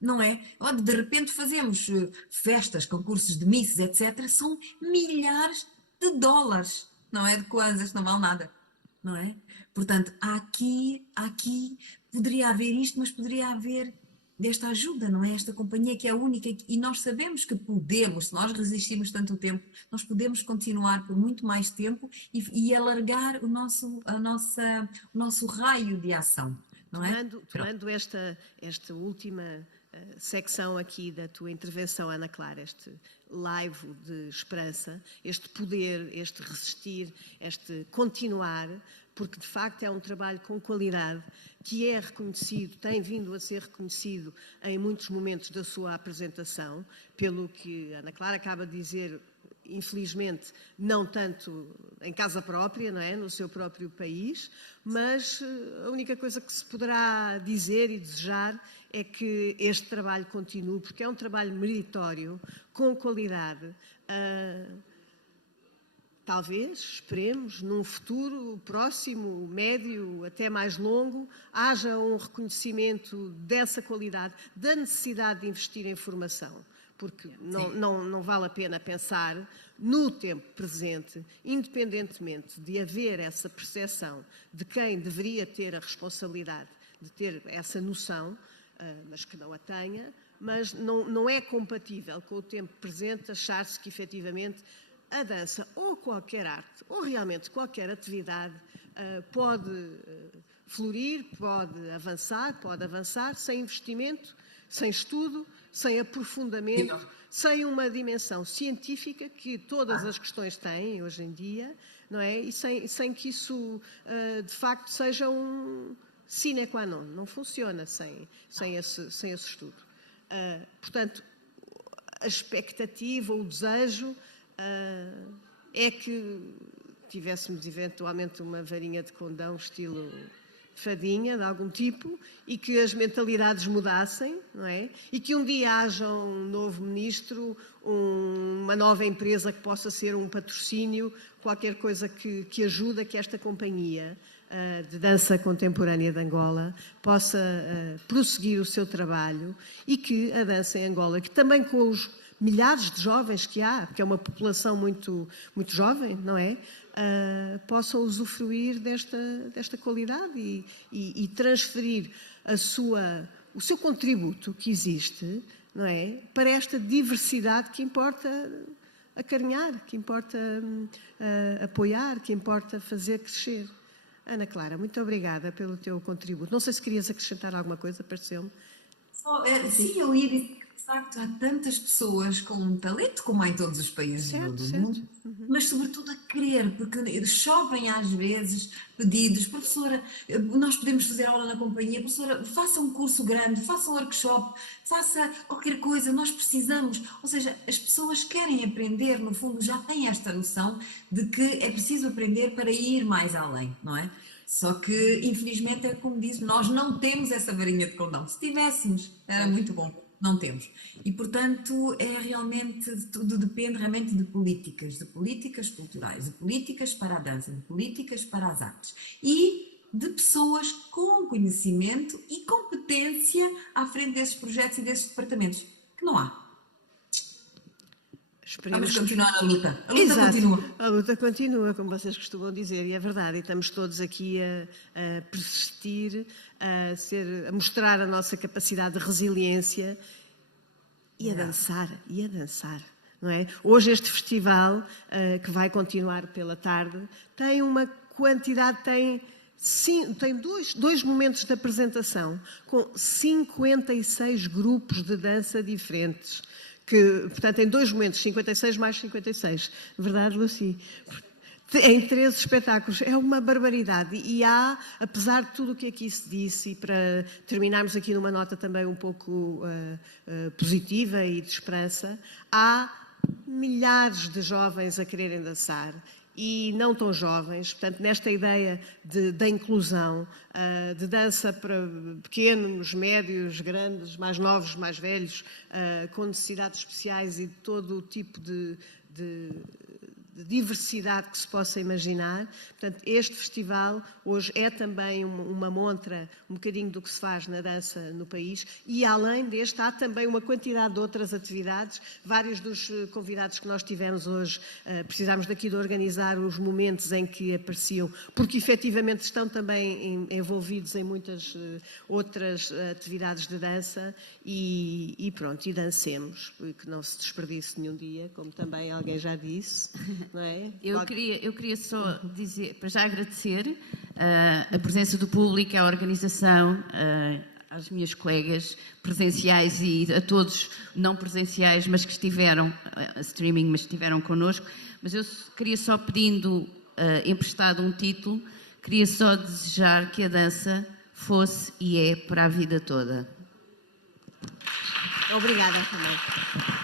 Não é? De repente fazemos festas, concursos de misses, etc. São milhares de dólares, não é? De kwanzas, não vale nada, não é? Portanto, aqui poderia haver isto, mas poderia haver desta ajuda, não é? Esta companhia que é única, e nós sabemos que podemos, se nós resistirmos tanto tempo, nós podemos continuar por muito mais tempo e alargar o nosso raio de ação. Não é? Tomando esta última secção aqui da tua intervenção, Ana Clara, este laivo de esperança, este poder, este resistir, este continuar, porque de facto é um trabalho com qualidade que é reconhecido, tem vindo a ser reconhecido em muitos momentos da sua apresentação, pelo que a Ana Clara acaba de dizer. Infelizmente, não tanto em casa própria, não é? No seu próprio país, mas a única coisa que se poderá dizer e desejar é que este trabalho continue, porque é um trabalho meritório, com qualidade, talvez, esperemos, num futuro próximo, médio, até mais longo, haja um reconhecimento dessa qualidade, da necessidade de investir em formação, porque não vale a pena pensar no tempo presente, independentemente de haver essa percepção de quem deveria ter a responsabilidade de ter essa noção, mas que não a tenha, mas não é compatível com o tempo presente achar-se que efetivamente a dança ou qualquer arte, ou realmente qualquer atividade pode florir, pode avançar sem investimento, sem estudo, sem aprofundamento, sem uma dimensão científica que todas as questões têm hoje em dia, não é? E sem que isso de facto seja um sine qua non, não funciona sem esse estudo. Portanto, a expectativa, o desejo é que tivéssemos eventualmente uma varinha de condão estilo fadinha de algum tipo e que as mentalidades mudassem, não é? E que um dia haja um novo ministro, uma nova empresa que possa ser um patrocínio, qualquer coisa que ajude a que esta companhia de dança contemporânea de Angola possa prosseguir o seu trabalho e que a dança em Angola, que também com os milhares de jovens que há, porque é uma população muito, muito jovem, não é? Possam usufruir desta qualidade e transferir o seu contributo que existe, não é? Para esta diversidade que importa acarinhar, que importa apoiar, que importa fazer crescer. Ana Clara, muito obrigada pelo teu contributo. Não sei se querias acrescentar alguma coisa, pareceu-me. Sim, eu ia dizer que, de facto, há tantas pessoas com talento, como há em todos os países do mundo, mas sobretudo a querer, porque chovem às vezes pedidos, professora, nós podemos fazer aula na companhia, professora, faça um curso grande, faça um workshop, faça qualquer coisa, nós precisamos, ou seja, as pessoas querem aprender, no fundo já têm esta noção de que é preciso aprender para ir mais além, não é? Só que, infelizmente, é como disse, nós não temos essa varinha de condão. Se tivéssemos, era muito bom. Não temos. E, portanto, tudo depende realmente de políticas culturais, de políticas para a dança, de políticas para as artes. E de pessoas com conhecimento e competência à frente desses projetos e desses departamentos, que não há. Vamos continuar a luta. A luta continua. A luta continua, como vocês costumam dizer, e é verdade. E estamos todos aqui a persistir, a mostrar a nossa capacidade de resiliência e a dançar, não é? Hoje este festival, que vai continuar pela tarde, tem uma quantidade, tem dois momentos de apresentação, com 56 grupos de dança diferentes. Portanto, em 2 momentos, 56 mais 56. Verdade, Lucy? Em 13 espetáculos. É uma barbaridade. E há, apesar de tudo o que aqui se disse, e para terminarmos aqui numa nota também um pouco positiva e de esperança, há milhares de jovens a quererem dançar. E não tão jovens, portanto, nesta ideia da inclusão, de dança para pequenos, médios, grandes, mais novos, mais velhos, com necessidades especiais e de todo o tipo de diversidade que se possa imaginar. Portanto, este festival hoje é também uma montra, um bocadinho do que se faz na dança no país e, além deste, há também uma quantidade de outras atividades. Vários dos convidados que nós tivemos hoje precisámos daqui de organizar os momentos em que apareciam, porque efetivamente estão também envolvidos em muitas outras atividades de dança e pronto, e dancemos, que não se desperdice nenhum dia, como também alguém já disse. Não é? Eu queria só dizer, para já agradecer a presença do público, a organização, às minhas colegas presenciais e a todos não presenciais, mas que estiveram, streaming, mas que estiveram connosco. Mas eu queria só, pedindo emprestado um título, queria só desejar que a dança fosse e é para a vida toda. Obrigada também.